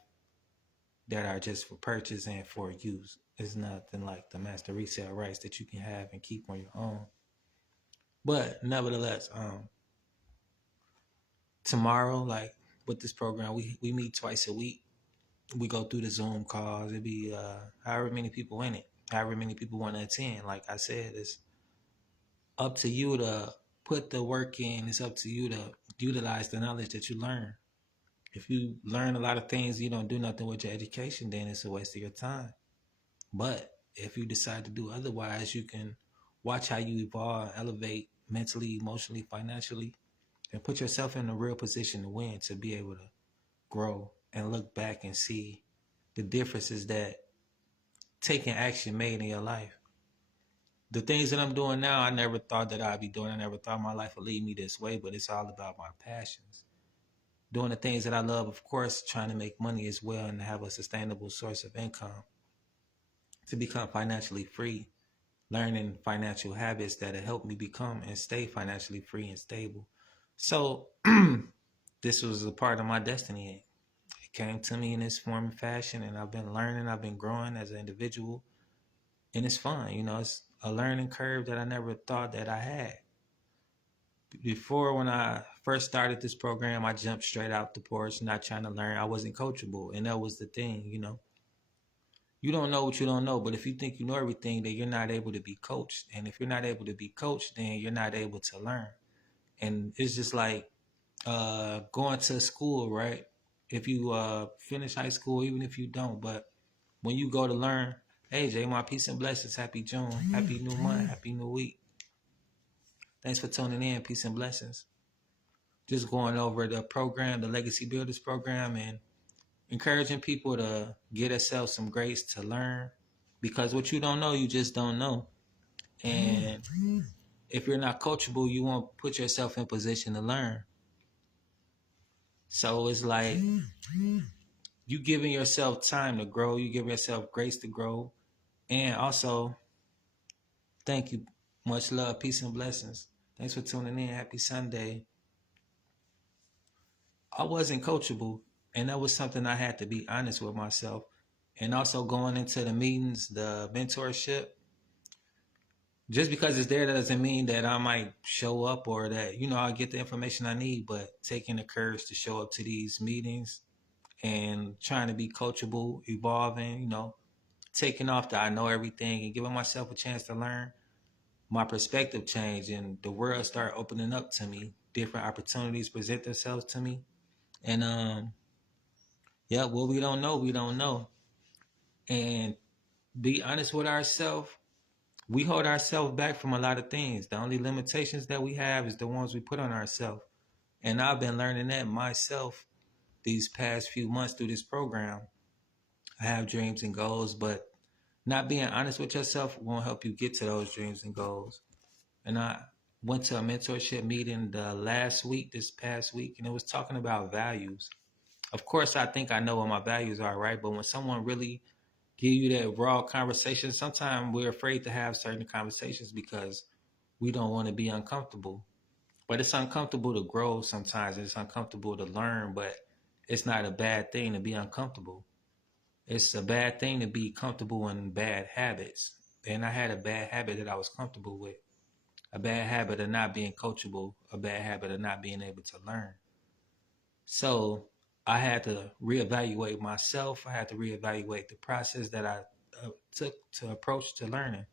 that are just for purchase and for use. It's nothing like the master resale rights that you can have and keep on your own. But nevertheless, tomorrow, like with this program, we meet twice a week. We go through the Zoom calls. It'd be however many people in it, however many people want to attend. Like I said, it's up to you to put the work in. It's up to you to utilize the knowledge that you learn. If you learn a lot of things, you don't do nothing with your education, then it's a waste of your time. But if you decide to do otherwise, you can watch how you evolve, elevate mentally, emotionally, financially, and put yourself in a real position to win, to be able to grow and look back and see the differences that taking action made in your life. The things that I'm doing now, I never thought that I'd be doing. I never thought my life would lead me this way, but it's all about my passions. Doing the things that I love, of course, trying to make money as well and have a sustainable source of income to become financially free, learning financial habits that have helped me become and stay financially free and stable. So this was a part of my destiny. It came to me in this form and fashion, and I've been learning, I've been growing as an individual, and it's fun. You know, it's a learning curve that I never thought that I had. Before, when I first started this program, I jumped straight out the porch, not trying to learn. I wasn't coachable, and that was the thing, you know. You don't know what you don't know, but if you think you know everything, then you're not able to be coached. And if you're not able to be coached, then you're not able to learn. And it's just like going to school, right? If you finish high school, even if you don't, but when you go to learn, hey, Jay, my peace and blessings. Happy June. Happy new month. Happy new week. Thanks for tuning in. Peace and blessings. Just going over the program, the Legacy Builders program, and encouraging people to get themselves some grace to learn, because what you don't know, you just don't know. And if you're not coachable, you won't put yourself in position to learn. So it's like you giving yourself time to grow. You give yourself grace to grow. And also, thank you. Much love, peace, and blessings. Thanks for tuning in. Happy Sunday. I wasn't coachable, and that was something I had to be honest with myself. And also going into the meetings, the mentorship, just because it's there doesn't mean that I might show up or that, I get the information I need, but taking the courage to show up to these meetings and trying to be coachable, evolving, taking off that I know everything and giving myself a chance to learn, my perspective changed and the world started opening up to me. Different opportunities present themselves to me. And what we don't know, we don't know. And be honest with ourselves. We hold ourselves back from a lot of things. The only limitations that we have is the ones we put on ourselves. And I've been learning that myself these past few months through this program. I have dreams and goals, but not being honest with yourself won't help you get to those dreams and goals. And I went to a mentorship meeting this past week, and it was talking about values. Of course, I think I know what my values are, right? But when someone really give you that raw conversation, sometimes we're afraid to have certain conversations because we don't want to be uncomfortable. But it's uncomfortable to grow sometimes. It's uncomfortable to learn, but it's not a bad thing to be uncomfortable. It's a bad thing to be comfortable in bad habits. And I had a bad habit that I was comfortable with. A bad habit of not being coachable. A bad habit of not being able to learn. So I had to reevaluate myself. I had to reevaluate the process that I took to approach to learning.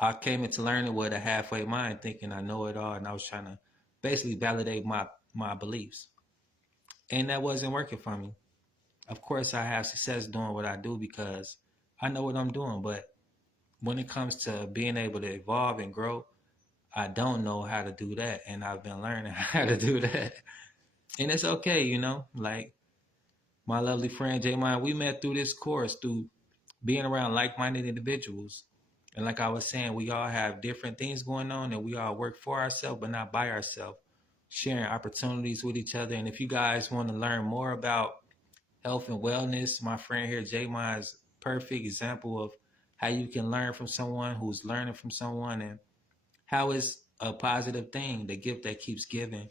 I came into learning with a halfway mind, thinking I know it all, and I was trying to basically validate my beliefs. And that wasn't working for me. Of course, I have success doing what I do because I know what I'm doing. But when it comes to being able to evolve and grow, I don't know how to do that. And I've been learning how to do that. And it's okay, like my lovely friend J-Mine, we met through this course, through being around like-minded individuals. And like I was saying, we all have different things going on and we all work for ourselves, but not by ourselves, sharing opportunities with each other. And if you guys want to learn more about health and wellness, my friend here, J-Mine, is a perfect example of how you can learn from someone who's learning from someone and how it's a positive thing, the gift that keeps giving.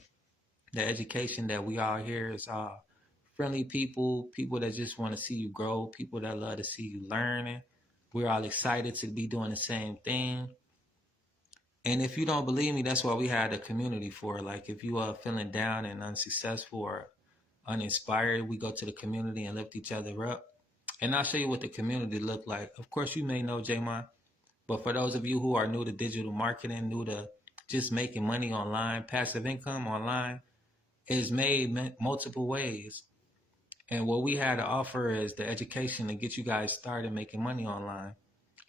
The education that we all hear is friendly people that just want to see you grow, people that love to see you learning. We're all excited to be doing the same thing. And if you don't believe me, that's what we had a community for. Like if you are feeling down and unsuccessful or uninspired, we go to the community and lift each other up. And I'll show you what the community look like. Of course, you may know J-Mon, but for those of you who are new to digital marketing, new to just making money online, passive income online, is made multiple ways. And what we had to offer is the education to get you guys started making money online.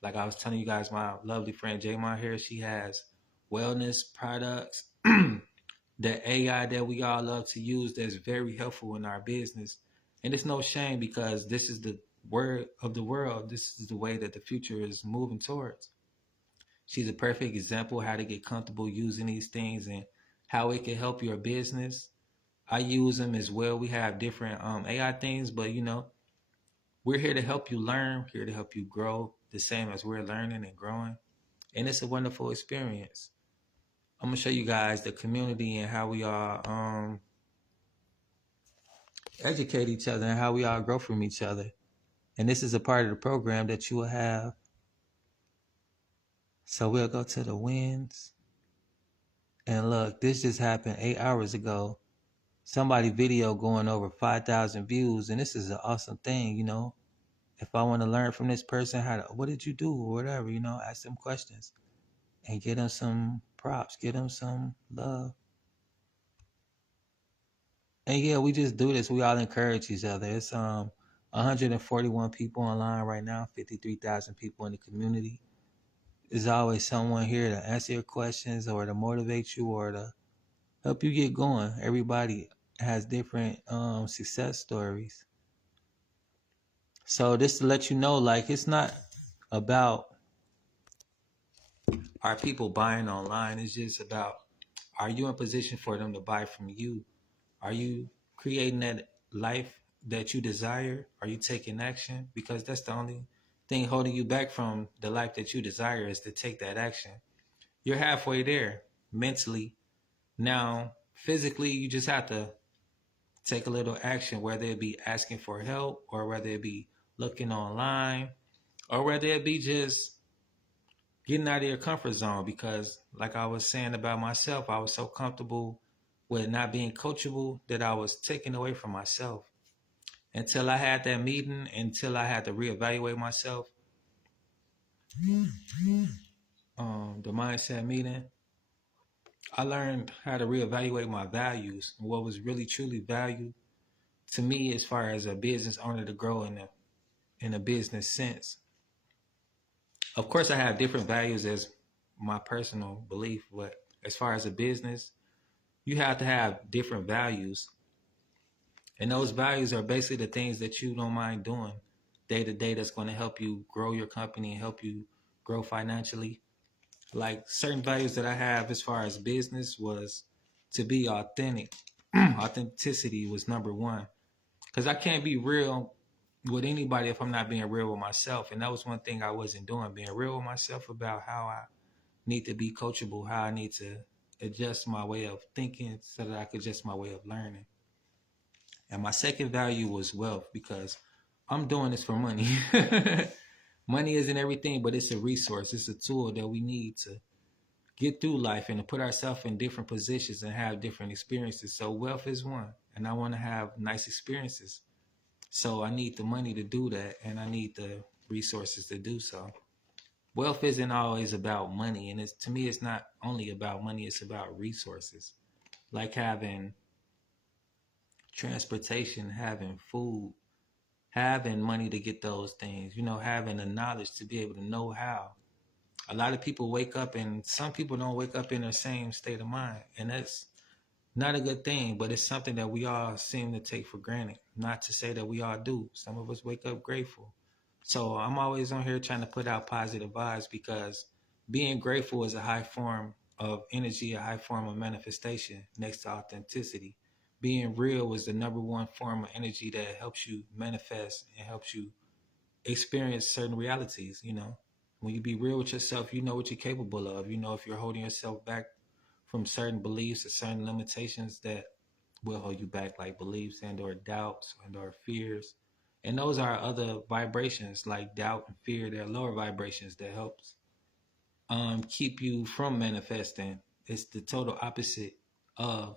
Like I was telling you guys, my lovely friend J-Mon here, she has wellness products, the AI that we all love to use that's very helpful in our business. And it's no shame because this is the word of the world. This is the way that the future is moving towards. She's a perfect example of how to get comfortable using these things and how it can help your business. I use them as well. We have different AI things, but we're here to help you learn, here to help you grow, the same as we're learning and growing. And it's a wonderful experience. I'm gonna show you guys the community and how we all educate each other and how we all grow from each other. And this is a part of the program that you will have. So we'll go to the wins. And look, this just happened 8 hours ago. Somebody video going over 5,000 views, and this is an awesome thing, If I want to learn from this person, what did you do or whatever, ask them questions and get them some props, get them some love. And yeah, we just do this. We all encourage each other. It's 141 people online right now, 53,000 people in the community. There's always someone here to answer your questions or to motivate you or to help you get going. Everybody has different success stories. So just to let you know, like it's not about are people buying online. It's just about, are you in position for them to buy from you? Are you creating that life that you desire? Are you taking action? Because that's the only thing holding you back from the life that you desire, is to take that action. You're halfway there mentally. Now, physically, you just have to take a little action, whether it be asking for help, or whether it be looking online, or whether it be just getting out of your comfort zone. Because like I was saying about myself, I was so comfortable with not being coachable that I was taking away from myself. Until I had that meeting, until I had to reevaluate myself, the mindset meeting, I learned how to reevaluate my values and what was really truly valued to me as far as a business owner to grow in a business sense. Of course, I have different values as my personal belief, but as far as a business, you have to have different values. And those values are basically the things that you don't mind doing day to day that's going to help you grow your company and help you grow financially. Like certain values that I have as far as business was to be authentic. Authenticity was number one. Because I can't be real with anybody if I'm not being real with myself. And that was one thing I wasn't doing, being real with myself about how I need to be coachable, how I need to adjust my way of thinking so that I could adjust my way of learning. And my second value was wealth, because I'm doing this for money. Money isn't everything, but it's a resource. It's a tool that we need to get through life and to put ourselves in different positions and have different experiences. So wealth is one, and I want to have nice experiences. So I need the money to do that, and I need the resources to do so. Wealth isn't always about money, and to me, it's not only about money, it's about resources. Like having transportation, having food, having money to get those things, having the knowledge to be able to know how. A lot of people wake up, and some people don't wake up in the same state of mind. And that's not a good thing, but it's something that we all seem to take for granted. Not to say that we all do. Some of us wake up grateful. So I'm always on here trying to put out positive vibes, because being grateful is a high form of energy, a high form of manifestation next to authenticity. Being real is the number one form of energy that helps you manifest and helps you experience certain realities. When you be real with yourself, you know what you're capable of. If you're holding yourself back from certain beliefs or certain limitations that will hold you back, like beliefs and or doubts and or fears. And those are other vibrations, like doubt and fear. They're lower vibrations that helps keep you from manifesting. It's the total opposite of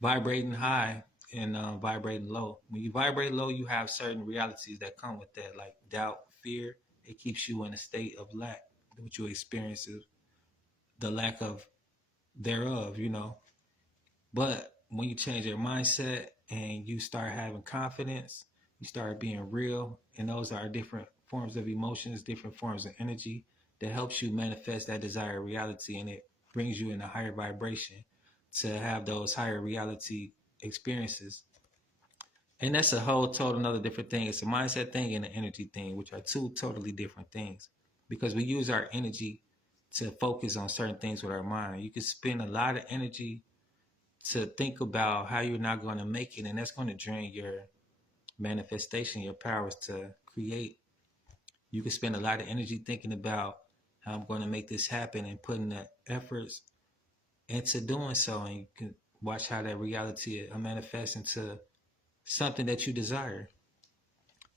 vibrating high and vibrating low. When you vibrate low, you have certain realities that come with that, like doubt, fear. It keeps you in a state of lack, which you experience is the lack of thereof. But when you change your mindset and you start having confidence, you start being real, and those are different forms of emotions, different forms of energy that helps you manifest that desired reality, and it brings you in a higher vibration to have those higher reality experiences. And that's a whole total another different thing. It's a mindset thing and an energy thing, which are two totally different things, because we use our energy to focus on certain things with our mind. You can spend a lot of energy to think about how you're not going to make it, and that's going to drain your manifestation, your powers to create. You can spend a lot of energy thinking about how I'm going to make this happen and putting the efforts into doing so, and you can watch how that reality manifests into something that you desire.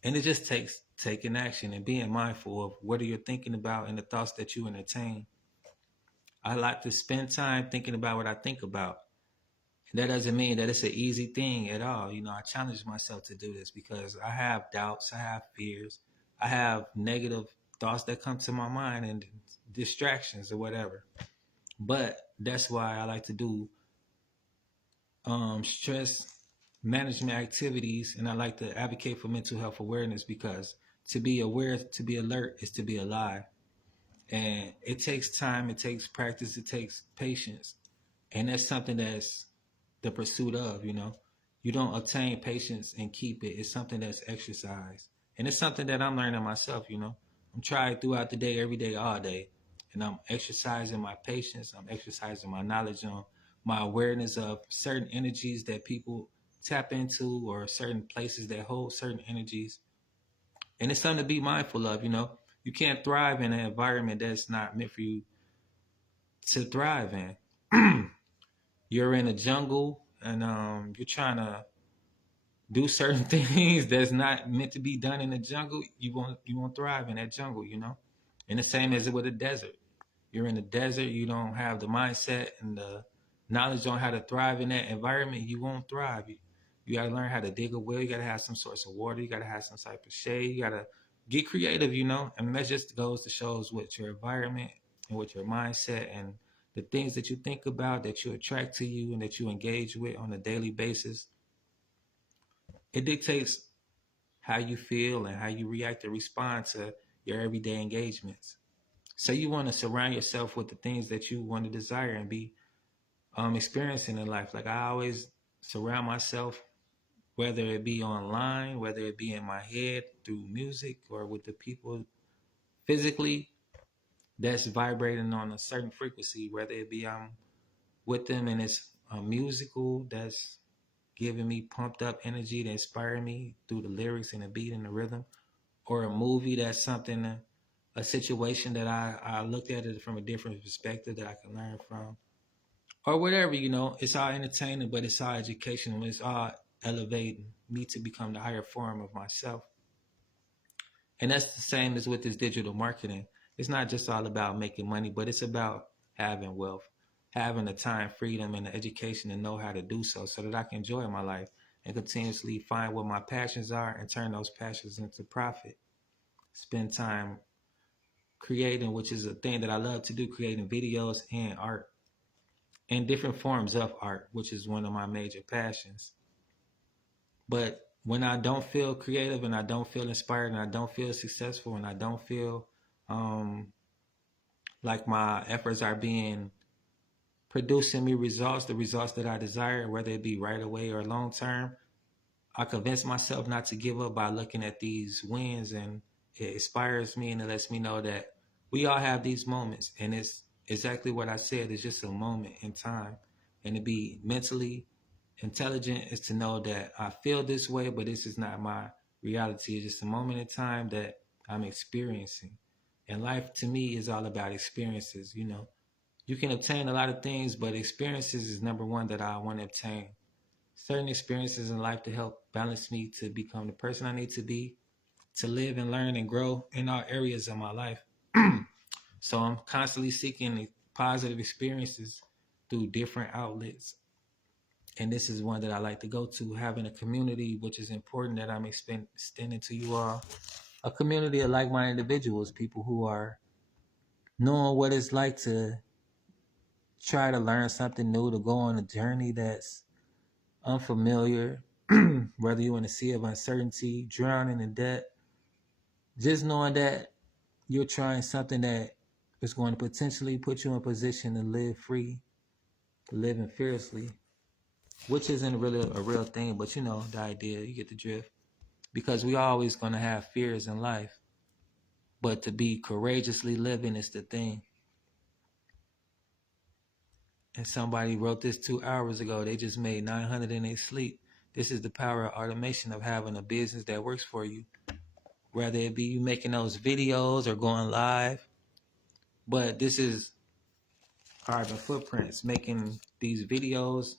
And it just takes taking action and being mindful of what are you thinking about and the thoughts that you entertain. I like to spend time thinking about what I think about. That doesn't mean that it's an easy thing at all. I challenge myself to do this because I have doubts, I have fears, I have negative thoughts that come to my mind and distractions or whatever. But that's why I like to do stress management activities, and I like to advocate for mental health awareness, because to be aware, to be alert is to be alive. And it takes time, it takes practice, it takes patience. And that's something that's the pursuit of. You don't obtain patience and keep it. It's something that's exercised. And it's something that I'm learning myself. I'm trying throughout the day, every day, all day. And I'm exercising my patience. I'm exercising my knowledge on my awareness of certain energies that people tap into, or certain places that hold certain energies. And it's something to be mindful of, you know. You can't thrive in an environment that's not meant for you to thrive in. You're in a jungle and you're trying to do certain things that's not meant to be done in the jungle. You won't thrive in that jungle, you know. And the same as with a desert. You're in the desert, you don't have the mindset and the knowledge on how to thrive in that environment, you won't thrive. You got to learn how to dig a well. You got to have some source of water. You got to have some type of shade. You got to get creative, you know. And that just goes to shows with your environment and with your mindset and the things that you think about, that you attract to you and that you engage with on a daily basis. It dictates how you feel and how you react or respond to your everyday engagements. So you want to surround yourself with the things that you want to desire and be experiencing in life. Like I always surround myself, whether it be online, whether it be in my head through music or with the people physically that's vibrating on a certain frequency, whether it be I'm with them and it's a musical that's giving me pumped up energy to inspire me through the lyrics and the beat and the rhythm, or a movie that's something, a situation that I looked at it from a different perspective that I can learn from, or whatever, you know. It's all entertaining, but it's all educational. It's all elevating me to become the higher form of myself. And that's the same as with this digital marketing. It's not just all about making money, but it's about having wealth, having the time, freedom, and the education to know how to do so that I can enjoy my life and continuously find what my passions are and turn those passions into profit. Spend time creating, which is a thing that I love to do, creating videos and art and different forms of art, which is one of my major passions. But when I don't feel creative and I don't feel inspired and I don't feel successful and I don't feel like my efforts are being producing me results, the results that I desire, whether it be right away or long term, I convince myself not to give up by looking at these wins, and it inspires me and it lets me know that we all have these moments, and it's exactly what I said. It's just a moment in time, and to be mentally intelligent is to know that I feel this way, but this is not my reality. It's just a moment in time that I'm experiencing. And life to me is all about experiences. You know, you can obtain a lot of things, but experiences is number one that I want to obtain. Certain experiences in life to help balance me to become the person I need to be, to live and learn and grow in all areas of my life. So I'm constantly seeking positive experiences through different outlets. And this is one that I like to go to, having a community, which is important that I'm extending to you all. A community of like-minded individuals, people who are knowing what it's like to try to learn something new, to go on a journey that's unfamiliar, whether you're in a sea of uncertainty, drowning in debt, just knowing that you're trying something that is going to potentially put you in a position to live free, to live in fearlessly, which isn't really a real thing, but you know the idea, you get the drift. Because we always going to have fears in life, but to be courageously living is the thing. And somebody wrote this 2 hours ago. They just made 900 in their sleep. This is the power of automation, of having a business that works for you. Whether it be you making those videos or going live. But this is Carbon Footprints, making these videos.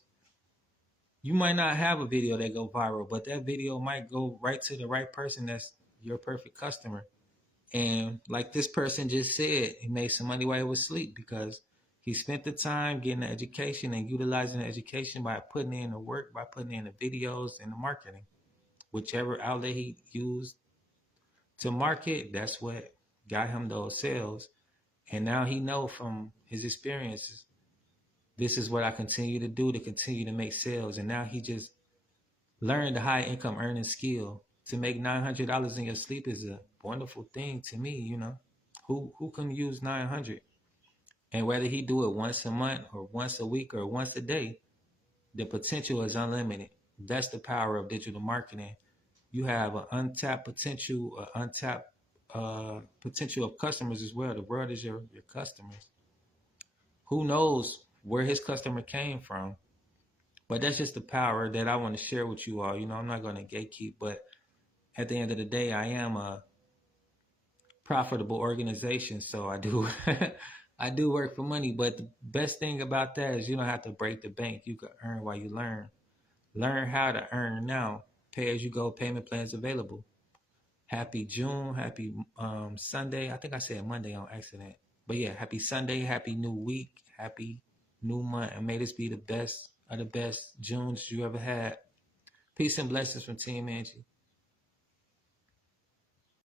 You might not have a video that go viral, but that video might go right to the right person that's your perfect customer. And like this person just said, he made some money while he was asleep because he spent the time getting the education and utilizing the education by putting in the work, by putting in the videos and the marketing. Whichever outlet he used to market, that's what got him those sales. And now he know from his experiences, this is what I continue to do to continue to make sales. And now he just learned the high income earning skill. To make $900 in your sleep is a wonderful thing to me, you know. Who can use 900? And whether he do it once a month or once a week or once a day, the potential is unlimited. That's the power of digital marketing. You have an untapped potential, potential of customers as well. The world is your customers. Who knows where his customer came from? But that's just the power that I want to share with you all. You know, I'm not going to gatekeep, but at the end of the day, I am a profitable organization, so I do I do work for money. But the best thing about that is you don't have to break the bank. You can earn while you learn. Learn how to earn now. Pay as you go. Payment plans available. Happy June. Happy Sunday. I think I said Monday on accident. But yeah, happy Sunday. Happy new week. Happy new month. And may this be the best of the best Junes you ever had. Peace and blessings from Team Angie.